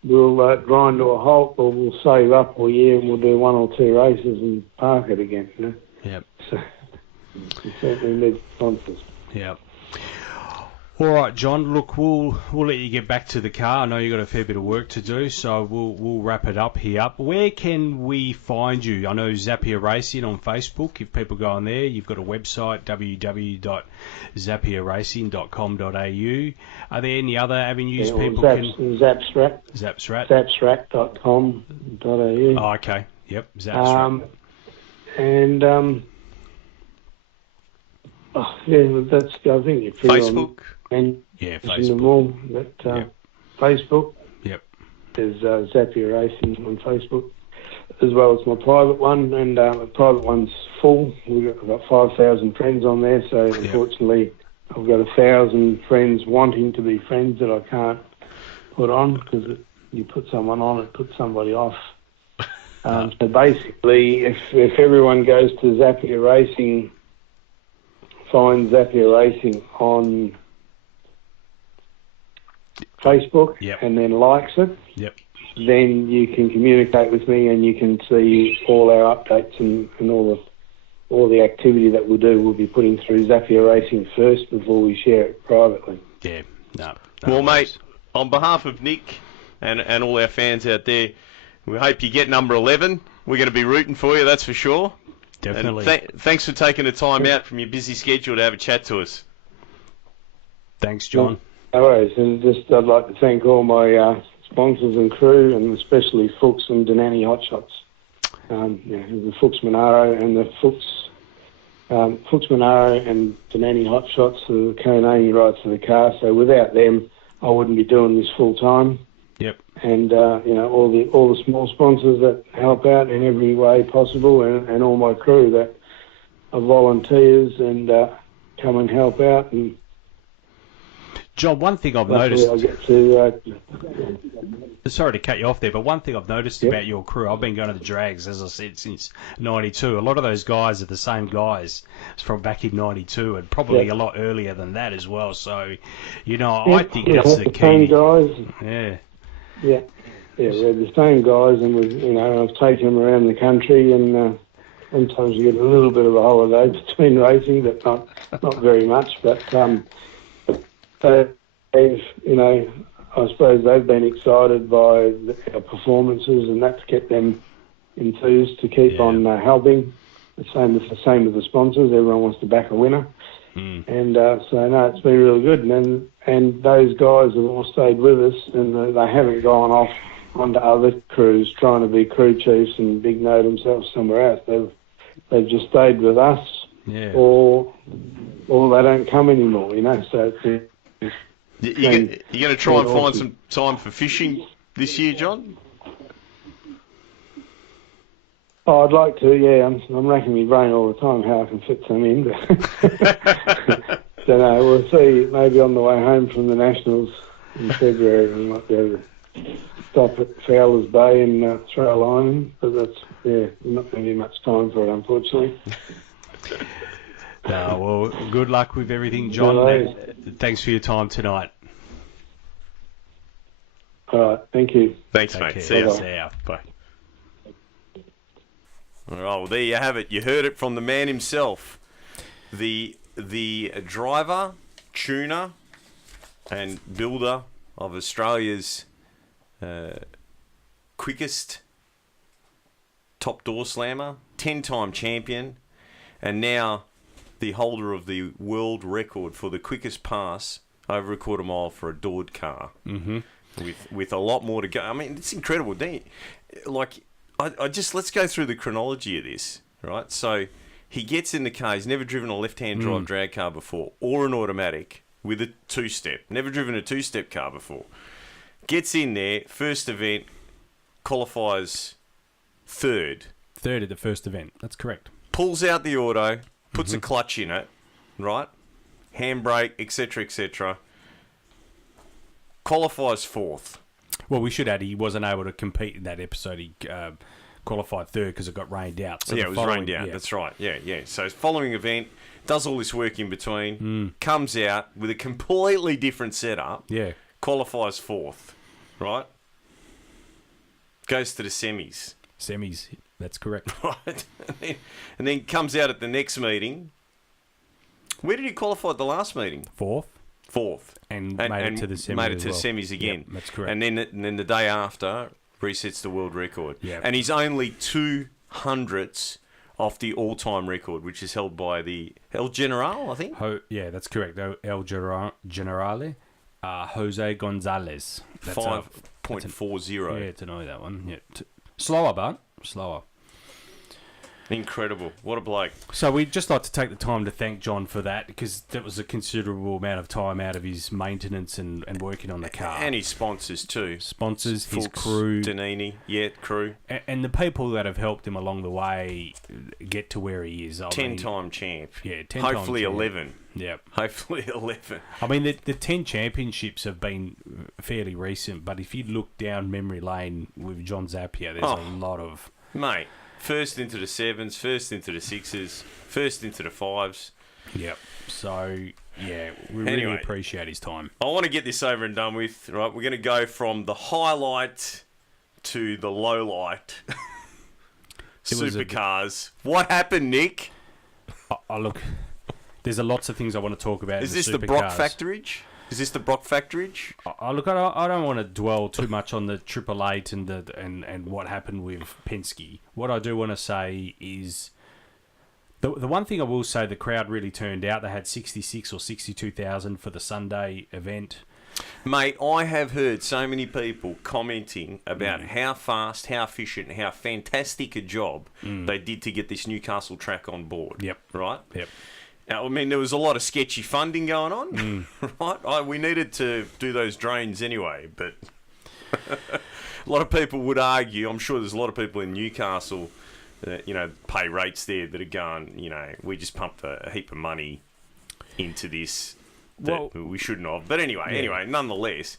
we'll grind to a halt, or we'll save up all year and we'll do 1 or 2 races and park it again. Yep. So we certainly need sponsors. Yep. All right, John. Look, we'll let you get back to the car. I know you've got a fair bit of work to do, so we'll wrap it up here. Where can we find you? I know Zappia Racing on Facebook. If people go on there, you've got a website, www.zappiaracing.com.au. Are there any other avenues people can? Zapsrat. Zapsrat.com.au. Oh, okay. Yep. Zapsrat. That's. I think you're pretty Facebook. Facebook. Facebook. Yep. There's Zappia Racing on Facebook, as well as my private one, and the private one's full. I've got 5,000 friends on there, so unfortunately I've got 1,000 friends wanting to be friends that I can't put on, because you put someone on, it puts somebody off. So basically, if everyone goes to Zappia Racing, find Zappia Racing on Facebook and then likes it, then you can communicate with me and you can see all our updates and all the activity that we'll do. We'll be putting through Zappia Racing first before we share it privately. Yeah, no. Well, mate, on behalf of Nick and all our fans out there, we hope you get number 11. We're going to be rooting for you, that's for sure. Definitely. And thanks for taking the time out from your busy schedule to have a chat to us. Thanks, John. No worries. And I'd like to thank all my sponsors and crew, and especially Fuchs and Denani Hotshots. The Fuchs Monaro and the Fuchs Monaro and Denani Hotshots are the co-naming rights of the car. So without them, I wouldn't be doing this full time. Yep. And all the small sponsors that help out in every way possible, and all my crew that are volunteers and come and help out. And John, one thing I've noticed. I get to, sorry to cut you off there, but one thing I've noticed about your crew, I've been going to the drags, as I said, since '92. A lot of those guys are the same guys from back in '92, and probably a lot earlier than that as well. So, I think that's the key. Same guys. Yeah. Yeah, we're the same guys, and I've taken them around the country, and sometimes you get a little bit of a holiday between racing, but not very much. But they've, I suppose they've been excited by our performances, and that's kept them enthused to keep on helping. The same with the sponsors. Everyone wants to back a winner. And so it's been really good, and those guys have all stayed with us, and they haven't gone off onto other crews trying to be crew chiefs and big know themselves somewhere else. They've just stayed with us, or they don't come anymore. So you're going to try and find some time for fishing this year, John? Oh, I'd like to, yeah. I'm racking my brain all the time how I can fit some in. But don't know. We'll see. Maybe on the way home from the Nationals in February, we might be able to stop at Fowler's Bay and throw a line in. But that's, not going to be much time for it, unfortunately. No, well, good luck with everything, John. Thanks for your time tonight. All right, thank you. Thanks, mate. See ya. Bye. All right, well, there you have it. You heard it from the man himself. The driver, tuner, and builder of Australia's quickest top door slammer, 10-time champion, and now the holder of the world record for the quickest pass over a quarter mile for a doored car. Mm-hmm. With a lot more to go. I mean, it's incredible. Let's go through the chronology of this, right? So he gets in the car. He's never driven a left-hand drive drag car before, or an automatic with a two-step. Never driven a two-step car before. Gets in there, first event, qualifies third. Third at the first event. That's correct. pulls out the auto, puts a clutch in it, right? Handbrake, etc., etc. Qualifies fourth. Well, we should add he wasn't able to compete in that episode. He qualified third because it got rained out. So it was rained out. Yeah. That's right. Yeah. So following event, does all this work in between, comes out with a completely different setup. Yeah. Qualifies fourth, right? Goes to the semis. Semis, that's correct. Right. And then comes out at the next meeting. Where did he qualify at the last meeting? Fourth. And made it to the semis. Made it to the semis again. Yep, that's correct. And then the day after, resets the world record. Yep. And he's only 200ths off the all-time record, which is held by the El General, I think. Yeah, that's correct. El Generale, Jose Gonzalez. 5.40. Yeah, to know that one. Yeah, slower, but slower. Incredible. What a bloke. So we'd just like to take the time to thank John for that, because that was a considerable amount of time out of his maintenance and working on the car. And his sponsors too. Sponsors, his Fuchs, crew. Danini, crew. And the people that have helped him along the way get to where he is. 10-time champ. Yeah, 10-time Hopefully champ. 11. Yep. Hopefully 11. I mean, the 10 championships have been fairly recent, but if you look down memory lane with John Zappia, there's a lot of... Mate. First into the 7s, first into the 6s, first into the 5s. Yep. So, yeah, we really appreciate his time. I want to get this over and done with. Right, we're going to go from the highlight to the low light. Supercars. What happened, Nick? Look, there's lots of things I want to talk about. Is this the Brock Factorage? Is this the Brock Factorage? Look, I don't want to dwell too much on the Triple Eight and what happened with Penske. What I do want to say is the one thing I will say, the crowd really turned out. They had 66 or 62,000 for the Sunday event. Mate, I have heard so many people commenting about how fast, how efficient, how fantastic a job they did to get this Newcastle track on board. Yep. Right? Yep. Now, I mean, there was a lot of sketchy funding going on, right? We needed to do those drains anyway, but a lot of people would argue, I'm sure there's a lot of people in Newcastle that, pay rates there that are going, we just pumped a heap of money into this that we shouldn't have. But anyway, nonetheless,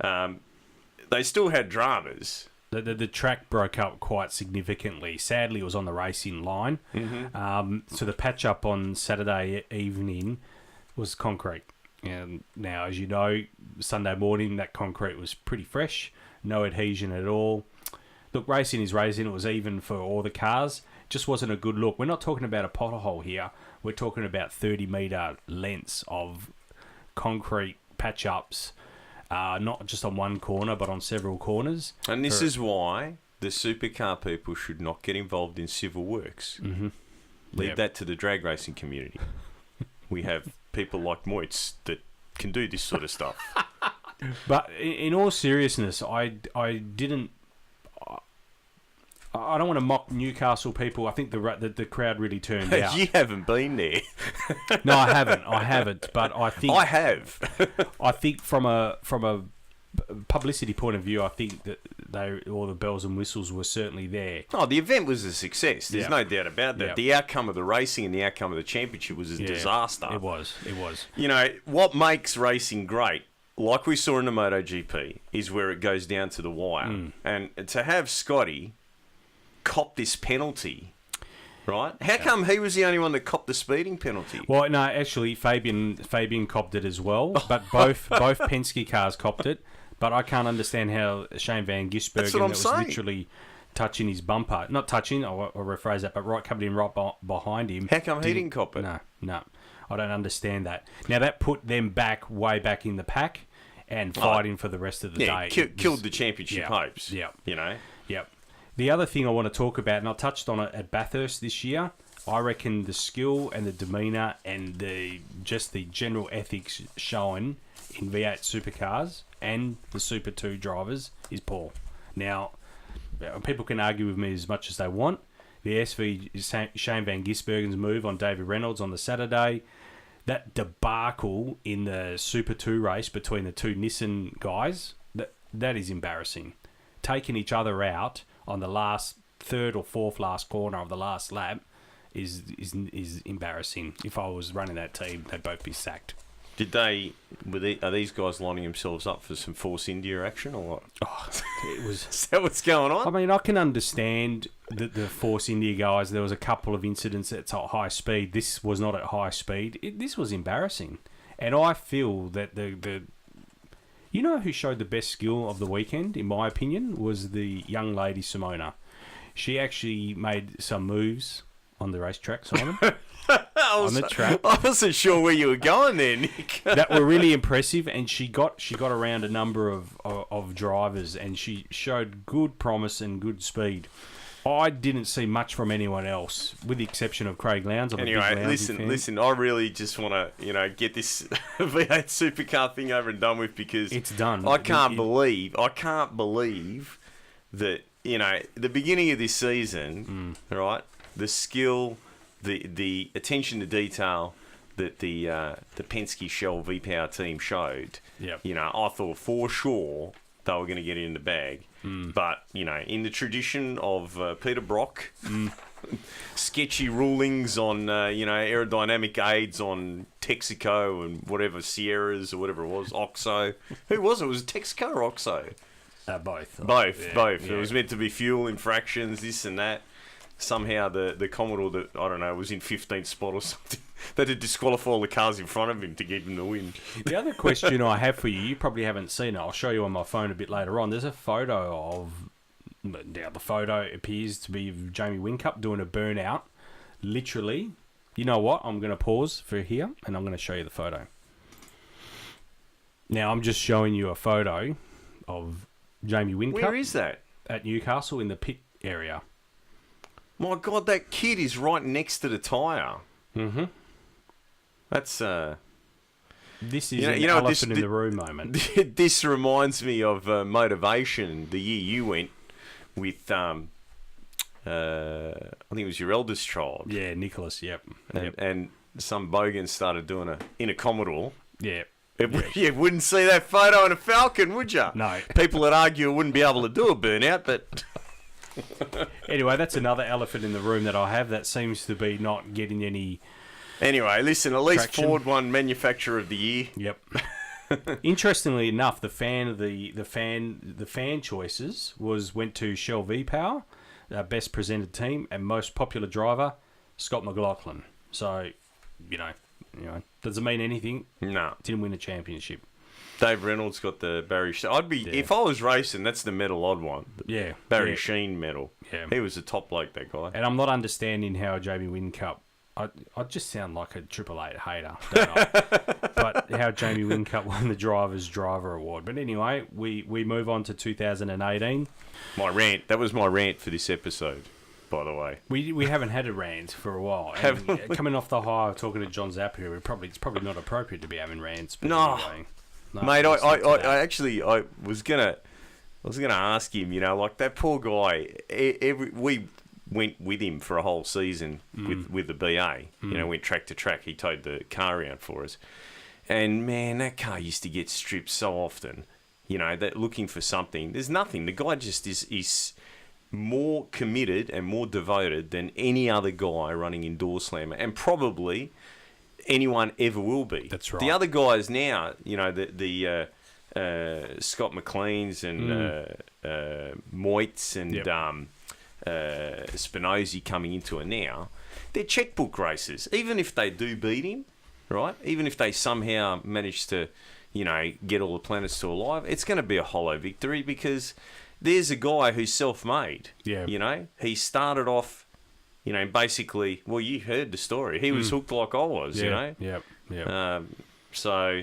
they still had dramas. The track broke up quite significantly. Sadly, it was on the racing line. So the patch-up on Saturday evening was concrete. And now, as you know, Sunday morning, that concrete was pretty fresh. No adhesion at all. Look, racing is racing. It was even for all the cars. Just wasn't a good look. We're not talking about a pothole here. We're talking about 30-metre lengths of concrete patch-ups. Not just on one corner, but on several corners. And this is why the supercar people should not get involved in civil works. Leave that to the drag racing community. We have people like Moitz that can do this sort of stuff. But in all seriousness, I don't want to mock Newcastle people. I think the crowd really turned out. You haven't been there. No, I haven't. But I think I have. I think from a publicity point of view, I think that all the bells and whistles were certainly there. Oh, the event was a success. There's no doubt about that. The outcome of the racing and the outcome of the championship was a disaster. It was. What makes racing great, like we saw in the MotoGP, is where it goes down to the wire. And to have Scotty cop this penalty, right? How come he was the only one that copped the speeding penalty? Well, no, actually, Fabian copped it as well, but both Penske cars copped it. But I can't understand how Shane Van Gisbergen, that was literally touching his bumper, not touching, I'll rephrase that, but coming in right behind him. How come he didn't cop it? No, I don't understand that. Now that put them way back in the pack and fighting for the rest of the day. Killed the championship hopes. Yeah, Yep. The other thing I want to talk about, and I touched on it at Bathurst this year, I reckon the skill and the demeanour and the general ethics shown in V8 supercars and the Super 2 drivers is poor. Now, people can argue with me as much as they want. The SV Shane Van Gisbergen's move on David Reynolds on the Saturday, that debacle in the Super 2 race between the two Nissan guys, that is embarrassing. Taking each other out on the last third or fourth last corner of the last lap is embarrassing. If I was running that team, they'd both be sacked. Are these guys lining themselves up for some Force India action or what? Oh, it was. Is that what's going on? I mean, I can understand the Force India guys. There was a couple of incidents at high speed. This was not at high speed. This was embarrassing, and I feel that the you know who showed the best skill of the weekend, in my opinion, was the young lady Simona. She actually made some moves on the racetrack, Simon. On the track. I wasn't sure where you were going there, Nick. That were really impressive, and she got around a number of drivers, and she showed good promise and good speed. I didn't see much from anyone else, with the exception of Craig Lowndes. Anyway, listen. I really just want to, get this V8 Supercar thing over and done with because it's done. I can't believe that the beginning of this season, right? The skill, the attention to detail that the Penske Shell V-Power team showed. Yep. I thought for sure they were going to get it in the bag. But, in the tradition of Peter Brock, sketchy rulings on, aerodynamic aids on Texaco and whatever, Sierras or whatever it was, Oxo. Who was it? Was it Texaco or Oxo? Both. Both. Yeah. It was meant to be fuel infractions, this and that. Somehow the Commodore that, I don't know, was in 15th spot or something. They had to disqualify all the cars in front of him to give him the win. The other question I have for you probably haven't seen it. I'll show you on my phone a bit later on. There's a photo of... Now, the photo appears to be of Jamie Whincup doing a burnout. Literally. You know what? I'm going to pause for here, and I'm going to show you the photo. Now, I'm just showing you a photo of Jamie Whincup. Where is that? At Newcastle in the pit area. My God, that kid is right next to the tyre. Mm-hmm. That's This is an elephant in the room moment. This reminds me of Motivation. The year you went with, I think it was your eldest child. Yeah, Nicholas. Yep. And some bogan started doing in a Commodore. Yeah. You wouldn't see that photo in a Falcon, would you? No. People would argue it wouldn't be able to do a burnout, but. Anyway, that's another elephant in the room that I have that seems to be not getting any. Anyway, listen, at least traction. Ford won Manufacturer of the Year. Yep. Interestingly enough, the fan choices went to Shell V-Power, best presented team, and most popular driver, Scott McLaughlin. So, does it mean anything? No. Didn't win a championship. Dave Reynolds got the Barry Sheen. If I was racing, that's the medal I'd want. Yeah. Barry Sheen medal. Yeah. He was a top bloke, that guy. And I'm not understanding how Jamie Whincup. I just sound like a Triple Eight hater, don't I? But how Jamie Whincup won the Driver's Driver Award. But anyway, we move on to 2018. My rant. That was my rant for this episode, by the way. We haven't had a rant for a while. And coming off the high of talking to John Zappia, it's probably not appropriate to be having rants. But no. Anyway, mate, I was gonna ask him. Like that poor guy. We went with him for a whole season with the BA. Went track to track. He towed the car around for us, and man, that car used to get stripped so often. That looking for something. There's nothing. The guy just is more committed and more devoted than any other guy running in Doorslammer, and probably anyone ever will be. That's right. The other guys now, the Scott McLean's and Moitz and Spinozzi coming into it now, they're checkbook races. Even if they do beat him, right? Even if they somehow manage to, get all the planets to alive, it's going to be a hollow victory because there's a guy who's self-made. Yeah. He started off. Basically, well, you heard the story. He was hooked like I was, Yep. So,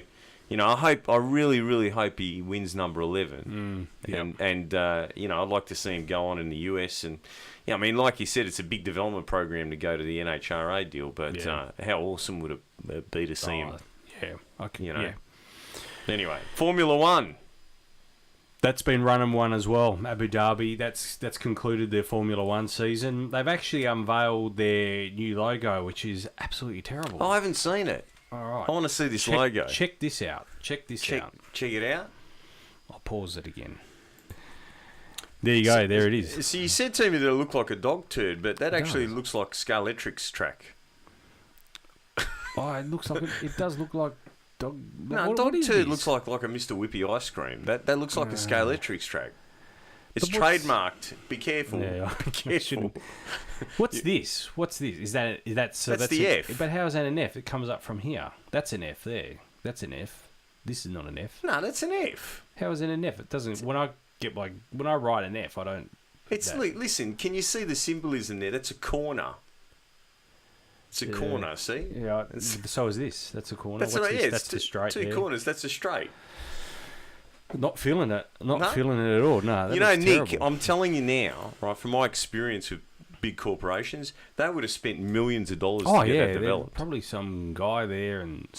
I really, really hope he wins number 11. And I'd like to see him go on in the US. And, like you said, it's a big development program to go to the NHRA deal. But how awesome would it be to see him? Yeah. Okay. Anyway, Formula One. That's been run and won as well. Abu Dhabi, that's concluded their Formula One season. They've actually unveiled their new logo, which is absolutely terrible. I haven't seen it. All right. I want to see this logo. Check this out. Check this out. Check it out. I'll pause it again. There you go. There it is. So you said to me that it looked like a dog turd, but that actually looks like Scarletric's track. Oh, it looks like it does look like dog. No, dog turd looks like a Mr. Whippy ice cream. That looks like a Scarletric's track. It's trademarked. Be careful. Yeah, Be careful. What's this? Is that so? That's the F. But how is that an F? It comes up from here. That's an F there. That's an F. This is not an F. No, that's an F. How is it an F? It doesn't. When I write an F, I don't. Listen. Can you see the symbolism there? That's a corner. It's a corner. See? Yeah. So is this? That's a corner. That's right. Yeah, that's the straight. Two corners. That's a straight. Not feeling it. Not feeling it at all. No. You know, Nick, terrible. I'm telling you now, right, from my experience with big corporations, they would have spent millions of dollars to get that developed. Probably some guy there and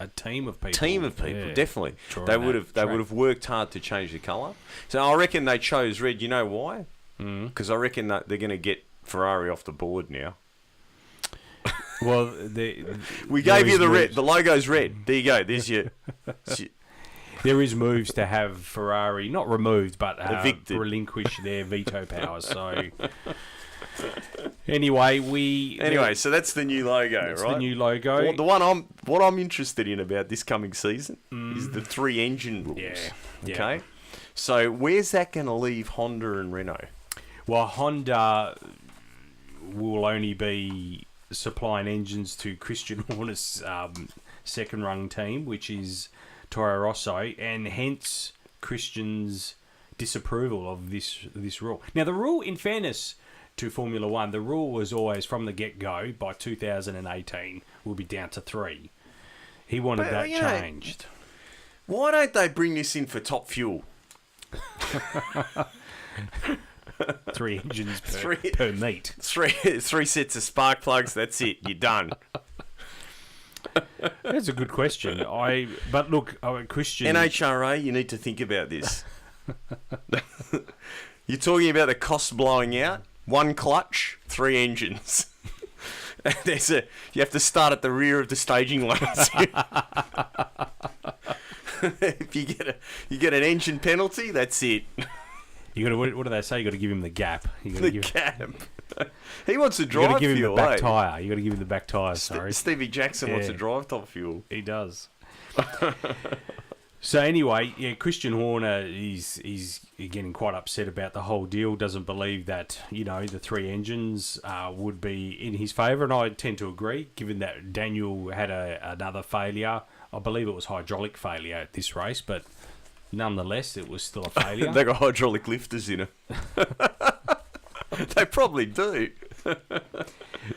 a team of people. Definitely. They would have worked hard to change the colour. So I reckon they chose red. You know why? Because I reckon that they're going to get Ferrari off the board now. Well, we gave you the red. The logo's red. There you go. There's your. There is moves to have Ferrari not removed, but relinquish their veto powers. So anyway, so that's the new logo, right? The new logo. What I'm interested in about this coming season is the 3 engine rules. Yeah. Okay. So where's that going to leave Honda and Renault? Well, Honda will only be supplying engines to Christian Horner's second-rung team, which is Toro Rosso, and hence Christian's disapproval of this rule. Now, the rule, in fairness to Formula One, the rule was always from the get-go, by 2018, will be down to 3. He wanted that changed. Why don't they bring this in for Top Fuel? 3 engines per meet. Three sets of spark plugs, that's it, you're done. That's a good question. But look, Christian... NHRA, you need to think about this. You're talking about the costs blowing out. 1 clutch, 3 engines. And you have to start at the rear of the staging lanes. If you get an engine penalty, that's it. You got to. What do they say? You got to give him the gap. Gap. He wants to drive. You got to give him fuel, the back tyre. You got to give him the back tyre. Sorry, Stevie Jackson wants to drive Top Fuel. He does. So anyway, Christian Horner is getting quite upset about the whole deal. Doesn't believe that the 3 engines would be in his favour, and I tend to agree. Given that Daniel had another failure, I believe it was hydraulic failure at this race, but nonetheless, it was still a failure. They got hydraulic lifters in it. They probably do.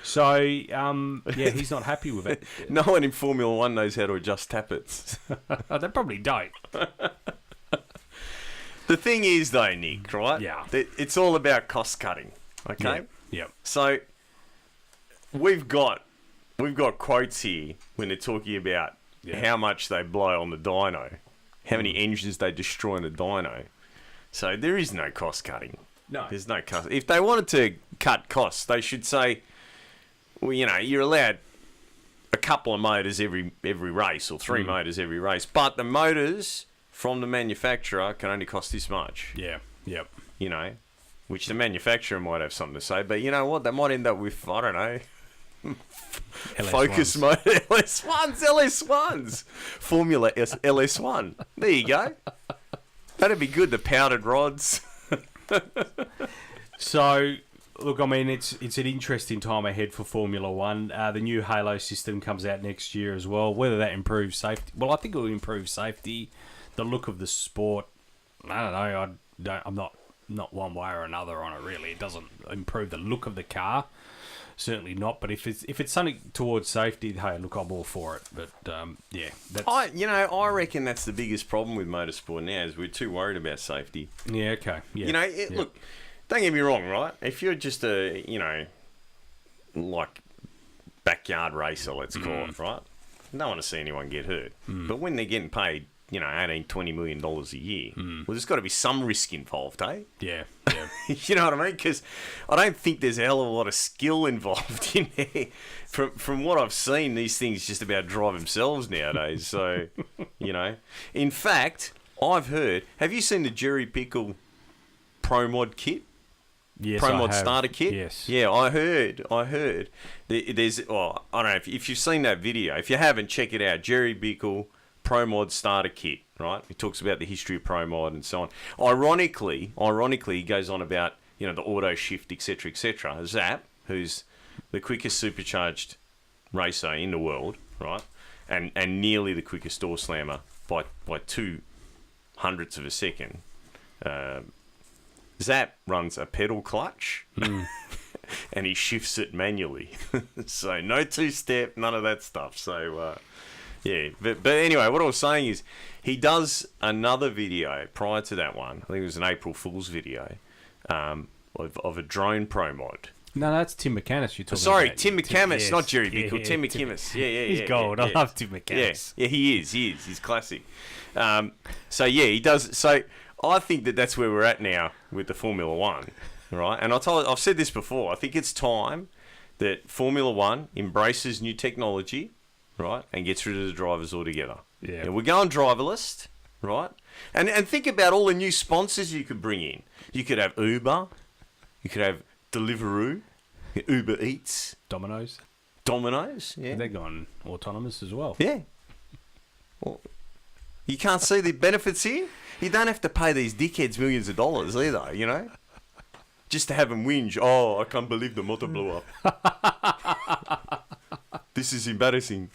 So, he's not happy with it. No one in Formula One knows how to adjust tappets. They probably don't. The thing is, though, Nick, right? Yeah. It's all about cost cutting, okay? Yeah. So, we've got quotes here when they're talking about how much they blow on the dyno, how many engines they destroy in the dyno. So, there is no cost cutting. No. There's no cost. If they wanted to cut costs, they should say, well, you're allowed a couple of motors every race, or 3 motors every race, but the motors from the manufacturer can only cost this much. Yeah. Yep. Which the manufacturer might have something to say, but you know what? They might end up with, I don't know, Focus motor, LS1s, Formula LS1. There you go. That'd be good. The powdered rods. So, look, I mean, it's an interesting time ahead for Formula One. The new Halo system comes out next year as well. Whether that improves safety, well, I think it will improve safety, the look of the sport. I don't know. I'm not one way or another on it. Really, it doesn't improve the look of the car. Certainly not. But if it's something towards safety, hey, look, I'm all for it. But that's... I reckon that's the biggest problem with motorsport now is we're too worried about safety. Yeah. Okay. Yeah. Look, don't get me wrong, right? If you're just a like backyard racer, let's call it, right? No one to see anyone get hurt. But when they're getting paid, $18-20 million a year, well, there's got to be some risk involved, eh? Yeah. You know what I mean? Because I don't think there's a hell of a lot of skill involved in there. From what I've seen, these things just about drive themselves nowadays. So, in fact, I've heard. Have you seen the Jerry Pickle Pro Mod kit? Yes, Pro I Mod have. starter kit? Yes. Yeah, I heard. There's, I don't know, if you've seen that video. If you haven't, check it out. Jerry Bickle, Pro Mod starter kit, right? He talks about the history of Pro Mod and so on. Ironically, he goes on about, the auto shift, etc., etc. Zap, who's the quickest supercharged racer in the world, right? And nearly the quickest Doorslammer by 0.02 of a second. Zap runs a pedal clutch and he shifts it manually. So no two-step, none of that stuff. So, yeah. But anyway, what I was saying is he does another video prior to that one. I think it was an April Fool's video of a drone Pro Mod. No, that's Tim McManus you're talking Sorry, about. Tim McManus, yes. not Jerry Bickle. Yeah, Tim McManus. Yeah. He's gold. I love Tim McManus. Yeah, he is. He's classic. So, yeah, he does. So, I think that's where we're at now with the Formula One, right? And I've said this before. I think it's time that Formula One embraces new technology, right, and gets rid of the drivers altogether. Yeah. And we're going driverless, right? And think about all the new sponsors you could bring in. You could have Uber. You could have Deliveroo, Uber Eats, Domino's. Yeah. They're gone autonomous as well. Yeah. Well, you can't see the benefits here. You don't have to pay these dickheads millions of dollars either, just to have them whinge. Oh, I can't believe the motor blew up. This is embarrassing.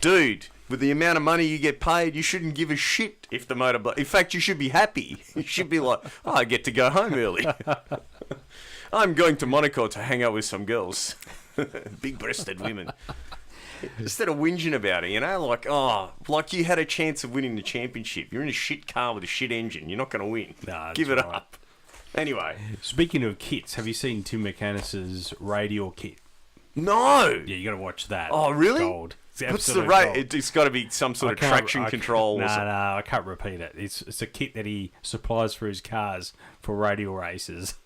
Dude, with the amount of money you get paid, you shouldn't give a shit if the motor blows. In fact, you should be happy. You should be like, I get to go home early. I'm going to Monaco to hang out with some girls. Big-breasted women. Instead of whinging about it, like you had a chance of winning the championship. You're in a shit car with a shit engine. You're not going to win. Nah, give it right. up. Anyway. Speaking of kits, have you seen Tim McManus's radial kit? No. Yeah, you got to watch that. Oh, really? Gold. It's What's the absolute rate? gold. It's got to be some sort of traction control. No, or something. I can't repeat it. It's a kit that he supplies for his cars for radial races.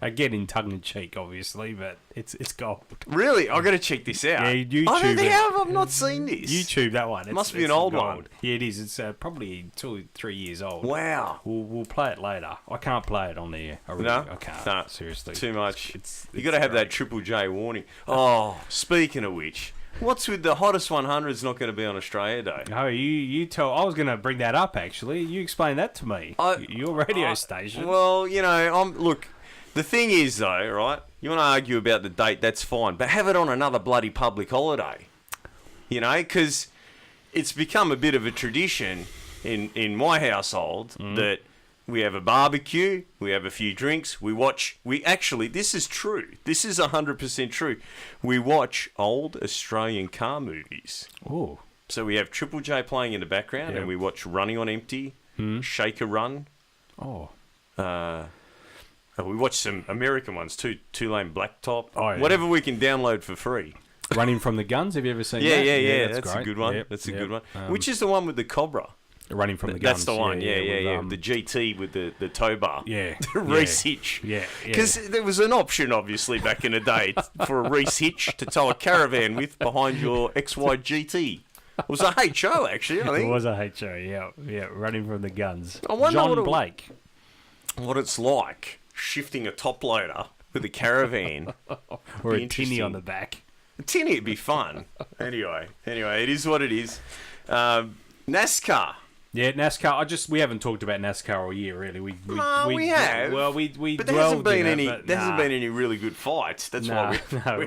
Again, in tongue-in-cheek, obviously, but it's gold. Really? I've got to check this out. Yeah, YouTube. I don't think I've not seen this. YouTube that one. It must be an old one. Yeah, it is. It's probably 2 or 3 years old. Wow. We'll play it later. I can't play it on the air. I can't. No, Seriously. Too much. You got to have that Triple J warning. Oh, speaking of which, what's with the hottest 100 is not going to be on Australia Day? Oh, you tell. I was going to bring that up, actually. You explain that to me. Your radio station. Well, look, the thing is, though, right, you want to argue about the date, that's fine, but have it on another bloody public holiday, because it's become a bit of a tradition in my household that we have a barbecue, we have a few drinks, this is true, this is 100% true, we watch old Australian car movies. Oh. So we have Triple J playing in the background, and we watch Running on Empty, Shaker Run. Oh. We watch some American ones too, Two Lane Blacktop, whatever we can download for free. Running from the Guns, have you ever seen that? Yeah, that's great. a good one. Yep, That's a good one. Which is the one with the Cobra? Running from the Guns. That's the one, yeah. with the GT with the tow bar. Yeah. The Reese hitch. Yeah. Because there was an option, obviously, back in the day for a Reese hitch to tow a caravan with behind your XY GT. It was a HO, actually, I think. It was a HO, yeah. Running from the Guns. I wonder John Blake. What it's like shifting a top loader with a caravan. Or a tinny on the back. A tinny would be fun. Anyway, it is what it is. NASCAR. Yeah, NASCAR. We haven't talked about NASCAR all year, really. We have. Well, we but there hasn't been any. There hasn't been any really good fights. That's why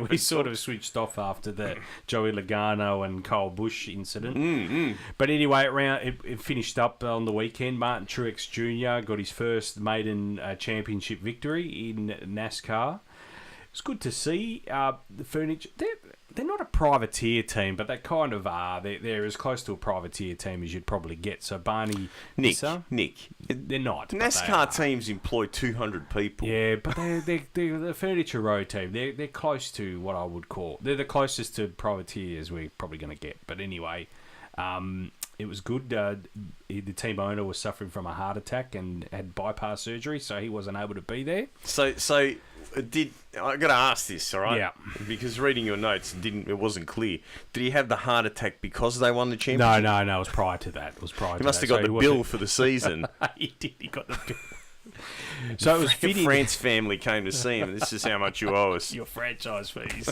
we sort of switched off after the Joey Logano and Kyle Busch incident. But anyway, it finished up on the weekend. Martin Truex Jr. got his first maiden championship victory in NASCAR. It's good to see the furniture. They're not a privateer team, but they kind of are. They're as close to a privateer team as you'd probably get. So Barney, Nick, they're not. NASCAR teams employ 200 people. Yeah, but they're the Furniture Row team. They're close to what I would call. They're the closest to privateers we're probably going to get. But anyway, it was good. The team owner was suffering from a heart attack and had bypass surgery, so he wasn't able to be there. So I got to ask this, all right? Yeah. Because reading your notes it wasn't clear. Did he have the heart attack because they won the championship? No. It was prior to that. He must have got the bill for the season. He did. He got the bill. So it was fitting. France family came to see him. This is how much you owe us. Your franchise fees.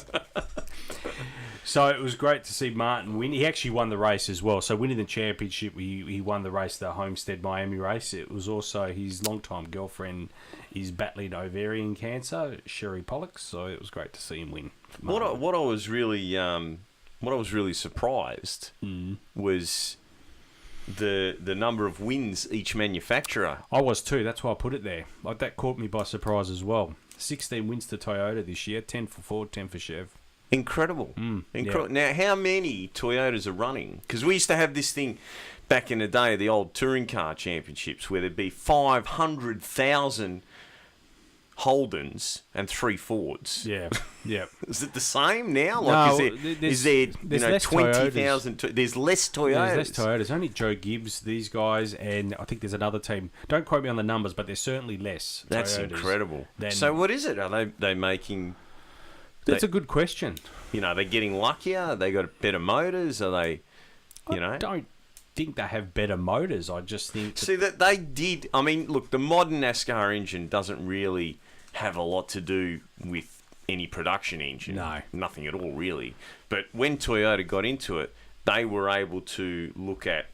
So it was great to see Martin win. He actually won the race as well. So winning the championship, he won the race, the Homestead Miami race. It was also his longtime girlfriend is battling ovarian cancer, Sherry Pollock. So it was great to see him win. What I was really surprised was the number of wins each manufacturer. I was too. That's why I put it there. Like that caught me by surprise as well. 16 wins to Toyota this year, 10 for Ford, 10 for Chev. Incredible. Incredible. Yeah. Now, how many Toyotas are running? Because we used to have this thing back in the day, the old touring car championships, where there'd be 500,000 Holdens and 3 Fords. Yeah, yeah. Is it the same now? No, is there less 20,000? There's less Toyotas. There's less Toyotas. Only Joe Gibbs, these guys, and I think there's another team. Don't quote me on the numbers, but there's certainly less. That's Toyotas incredible. than- So what is it? Are they making? That's a good question. Are they getting luckier? They got better motors? Are they? I don't think they have better motors. I just think. See that they did. I mean, look, the modern NASCAR engine doesn't really have a lot to do with any production engine. No. Nothing at all, really. But when Toyota got into it, they were able to look at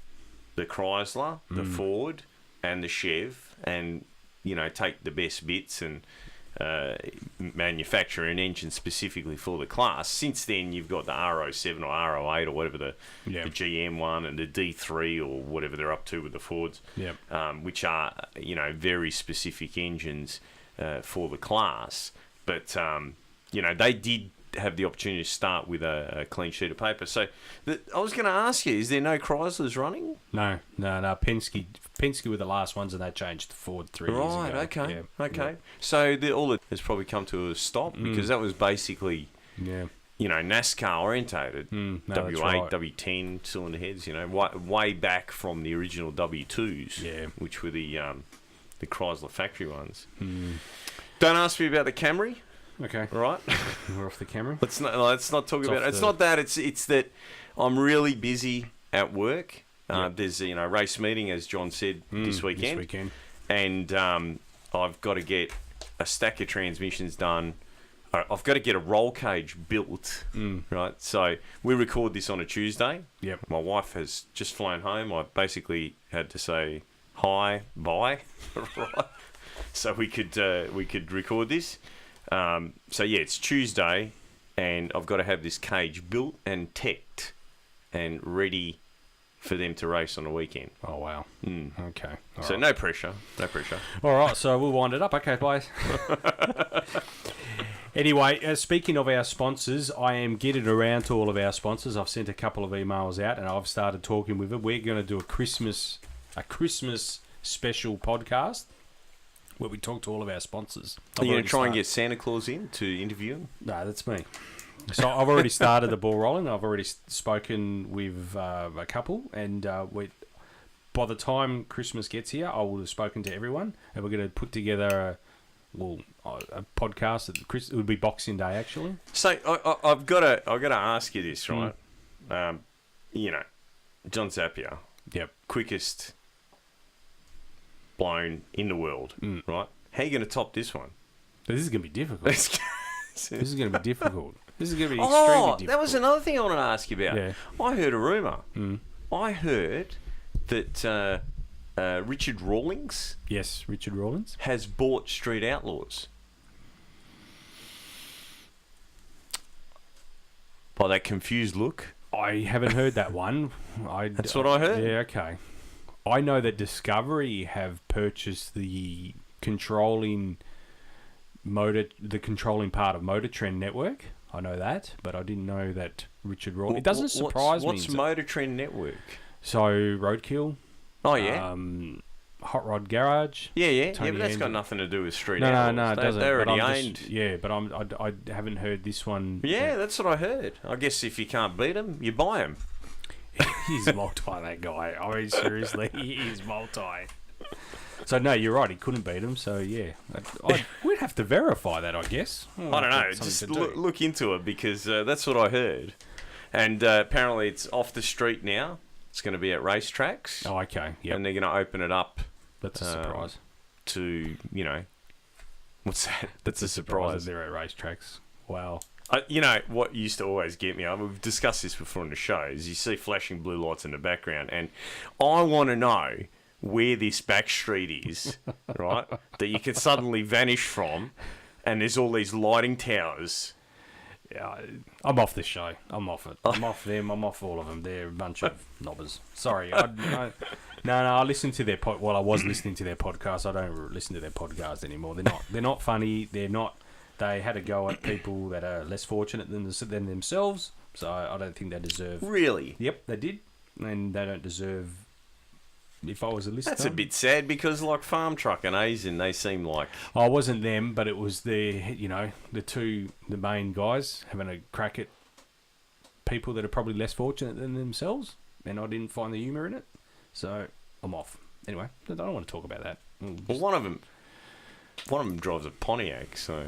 the Chrysler, the Ford, and the Chev, and take the best bits and manufacture an engine specifically for the class. Since then, you've got the R07 or R08 or whatever the GM one, and the D3 or whatever they're up to with the Fords, which are very specific engines for the class. But they did have the opportunity to start with a clean sheet of paper. So I was going to ask you, is there no Chryslers running? No. Penske were the last ones, and they changed to Ford 3 years ago. Right, okay, Yeah. okay. So all it has probably come to a stop because that was basically, NASCAR orientated. No, W8, that's right. W10 cylinder heads. Way back from the original W2s, which were the Chrysler factory ones. Don't ask me about the Camry. Okay. All right. We're off the Camry. Let's not talk about it. It's not that. It's that I'm really busy at work. There's a race meeting, as John said, this weekend. And I've got to get a stack of transmissions done. I've got to get a roll cage built, right? So we record this on a Tuesday. Yep. My wife has just flown home. I basically had to say hi, bye, right? So we could record this. It's Tuesday, and I've got to have this cage built and teched and ready for them to race on the weekend. Oh, wow. Okay. So no pressure. All right, so we'll wind it up. Okay, boys. Anyway, speaking of our sponsors, I am getting around to all of our sponsors. I've sent a couple of emails out, and I've started talking with them. We're going to do a Christmas special podcast where we talk to all of our sponsors. Are you going to try and get Santa Claus in to interview him? No, that's me. So I've already started the ball rolling. I've already spoken with a couple, and by the time Christmas gets here, I will have spoken to everyone, and we're going to put together a podcast. It would be Boxing Day, actually. So I've got to ask you this, right? John Zappia, quickest blown in the world, right? How are you going to top this one? This is going to be difficult. This is going to be difficult. This is going to be extremely difficult. That was another thing I wanted to ask you about. Yeah. I heard a rumour. I heard that Richard Rawlings... Yes, Richard Rawlings. ...has bought Street Outlaws. By that confused look. I haven't heard that one. That's what I heard. Yeah, okay. I know that Discovery have purchased the controlling part of Motor Trend Network. I know that, but I didn't know that Richard Rawlings... It doesn't surprise me. What's Motor Trend Network? So, Roadkill. Oh, yeah. Hot Rod Garage. Yeah, but that's Angel. got nothing to do with Street Outlaws. No, it doesn't. They're already owned. But I haven't heard this one. Yeah, that's what I heard. I guess if you can't beat them, you buy them. He's multi, that guy. I mean, seriously, he is multi. So, no, you're right. He couldn't beat him. So, yeah. We'd have to verify that, I guess. I don't know. Just look into it because that's what I heard. And apparently it's off the street now. It's going to be at racetracks. Oh, okay. Yep. And they're going to open it up. That's a surprise. To, What's that? That's a surprise. They're at racetracks. Wow. You know, what used to always get me, we've discussed this before in the show, is you see flashing blue lights in the background, and I want to know where this back street is, right, that you can suddenly vanish from, and there's all these lighting towers. Yeah, I'm off this show. I'm off it. I'm off them. I'm off all of them. They're a bunch of knobbers. Sorry. No, I listened to their I was listening to their podcast. I don't listen to their podcast anymore. They're not funny. They had a go at people that are less fortunate than themselves. So I don't think they deserve. Really? Yep, they did, and they don't deserve. If I was a listener, that's a bit sad because like Farm Truck and Asian, they seem like. I wasn't them, but it was the main guys having a crack at people that are probably less fortunate than themselves, and I didn't find the humour in it, so I'm off. Anyway, I don't want to talk about that. Well, one of them drives a Pontiac, so.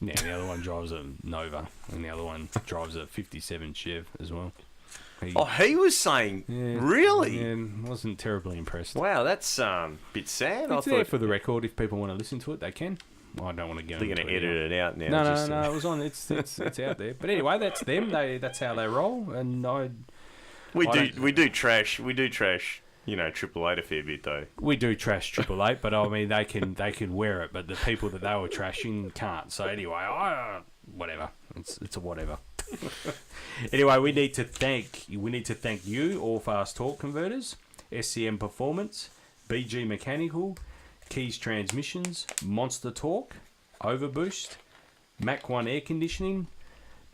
Yeah, the other one drives a Nova, and the other one drives a '57 Chev as well. He was saying, really? Yeah, wasn't terribly impressed. Wow, that's a bit sad. It's there for the record. If people want to listen to it, they can. I don't want to go. They're going to edit it out now. No. It was on. It's out there. But anyway, that's them. That's how they roll. And we do trash. You know, Triple Eight a fair bit though. We do trash Triple Eight, but I mean they can wear it, but the people that they were trashing can't. So anyway, whatever. It's a whatever. Anyway, we need to thank you, All Fast Torque Converters, SCM Performance, BG Mechanical, Keys Transmissions, Monster Torque, Overboost, Mach 1 Air Conditioning,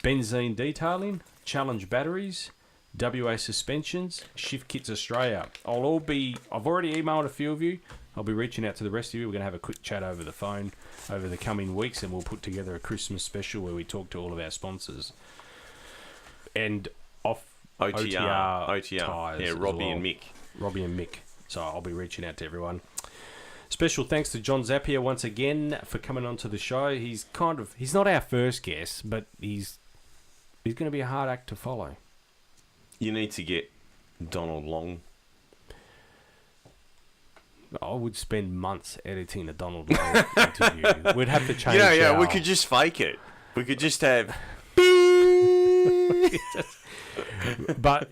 Benzene Detailing, Challenge Batteries, WA Suspensions, Shift Kits Australia. I've already emailed a few of you. I'll be reaching out to the rest of you. We're going to have a quick chat over the phone over the coming weeks, and we'll put together a Christmas special where we talk to all of our sponsors. And off OTR tires. Yeah, Robbie and Mick. So I'll be reaching out to everyone. Special thanks to John Zappia once again for coming onto the show. He's not our first guest, but he's going to be a hard act to follow. You need to get Donald Long. I would spend months editing a Donald Long interview. We'd have to change. We could just fake it. We could just have. But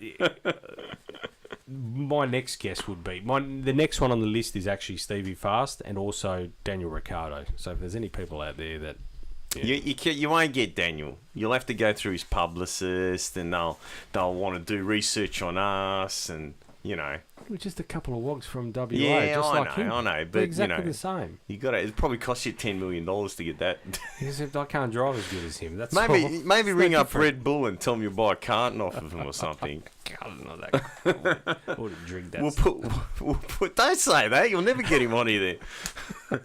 my next guest would be the next one on the list is actually Stevie Fast and also Daniel Ricciardo. So if there's any people out there that. Yeah. You won't get Daniel. You'll have to go through his publicist, and they'll want to do research on us, and we're just a couple of wogs from WA. Yeah, just I like him. I know, but they're exactly the same. It probably cost you $10 million to get that. Except I can't drive as good as him. That's maybe ring up Red Bull and tell them you'll buy a carton off of him or something. God, not that. I wouldn't drink that. We'll put. Don't say that. You'll never get him on here. There.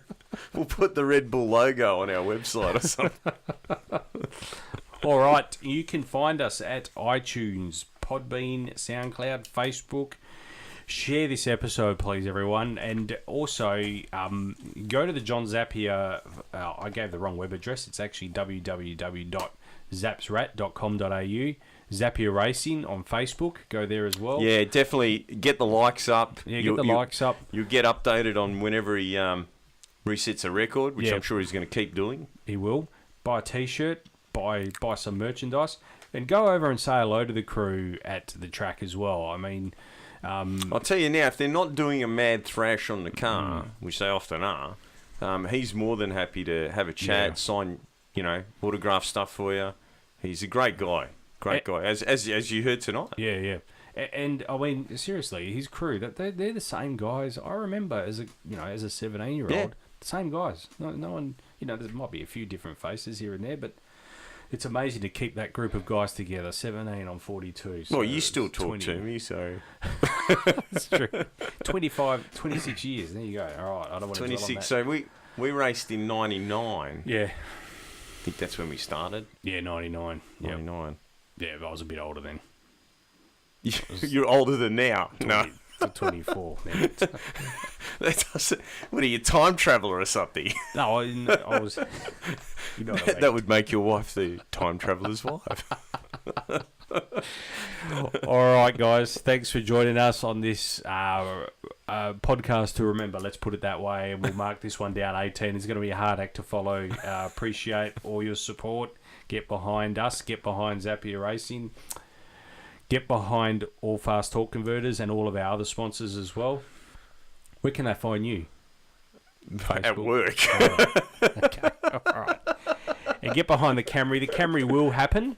We'll put the Red Bull logo on our website or something. All right, you can find us at iTunes, Podbean, SoundCloud, Facebook. Share this episode, please, everyone. And also, go to the John Zappia... I gave the wrong web address. It's actually www.zapsrat.com.au. Zappia Racing on Facebook. Go there as well. Yeah, definitely get the likes up. Yeah, likes up. You'll get updated on whenever he resets a record, which I'm sure he's going to keep doing. He will. Buy a T-shirt. Buy some merchandise. And go over and say hello to the crew at the track as well. I mean... I'll tell you now, if they're not doing a mad thrash on the car, which they often are, he's more than happy to have a chat, sign, autograph stuff for you. He's a great guy, as you heard tonight. Yeah. And I mean, seriously, his crew, they're the same guys. I remember as a 17-year-old, the same guys. No one, there might be a few different faces here and there, but. It's amazing to keep that group of guys together, 17 on 42. So well, you still talk to me, so... That's true. 26 years, there you go. All right, I don't want to 26, so we raced in 99. Yeah. I think that's when we started. Yeah, 99. 99. Yep. Yeah, but I was a bit older then. You're older than now. 20, no. 24 now. What are you, time traveller or something? No, I was... That would make your wife the time traveller's wife. All right, guys. Thanks for joining us on this podcast to remember. Let's put it that way. And we'll mark this one down 18. It's going to be a hard act to follow. Appreciate all your support. Get behind us. Get behind Zappia Racing. Get behind All Fast Torque Converters and all of our other sponsors as well. Where can they find you? Facebook? At work. Okay. All right. And get behind the Camry. The Camry will happen.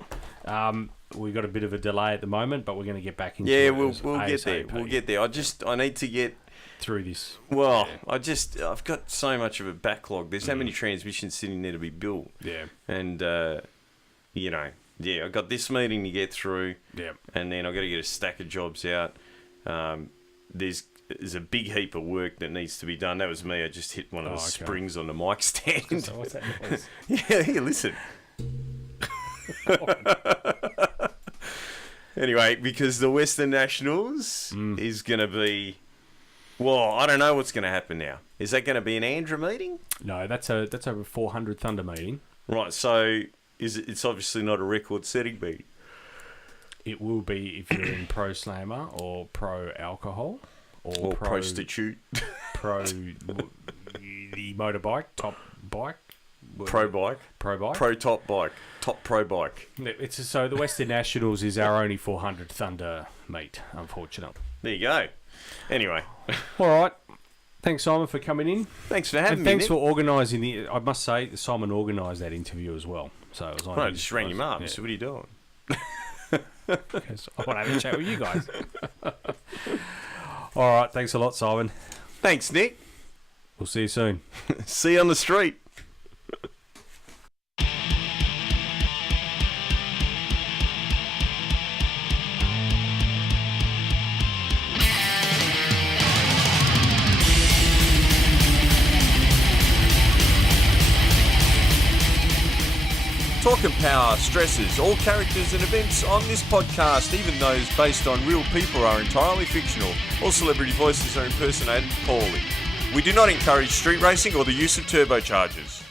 We've got a bit of a delay at the moment, but we're going to get back into it. Yeah, we'll get there. We'll get there. I need to get through this. Well, yeah. I've got so much of a backlog. There's so many transmissions sitting there to be built. Yeah. And, I've got this meeting to get through. Yeah. And then I've got to get a stack of jobs out. There's a big heap of work that needs to be done. That was me. I just hit one of the springs on the mic stand. So what's that noise? Yeah, here, listen. Anyway, because the Western Nationals is going to be... Well, I don't know what's going to happen now. Is that going to be an Andrew meeting? No, that's over 400 Thunder meeting. Right, so it's obviously not a record-setting meeting. It will be if you're in ProSlammer or Pro Alcohol or Prostitute. Pro the motorbike, top bike. Pro bike. Pro bike. Pro top bike. Top pro bike. So the Western Nationals is our only 400 Thunder meet, unfortunately. There you go. Anyway. All right. Thanks, Simon, for coming in. Thanks for having me. Thanks for organising the... I must say, Simon organised that interview as well. So it was on I just rang him up. Yeah. So what are you doing? Because I want to have a chat with you guys. All right. Thanks a lot, Simon. Thanks, Nick. We'll see you soon. See you on the street. Talk and Power stresses all characters and events on this podcast, even those based on real people, are entirely fictional. All celebrity voices are impersonated poorly. We do not encourage street racing or the use of turbochargers.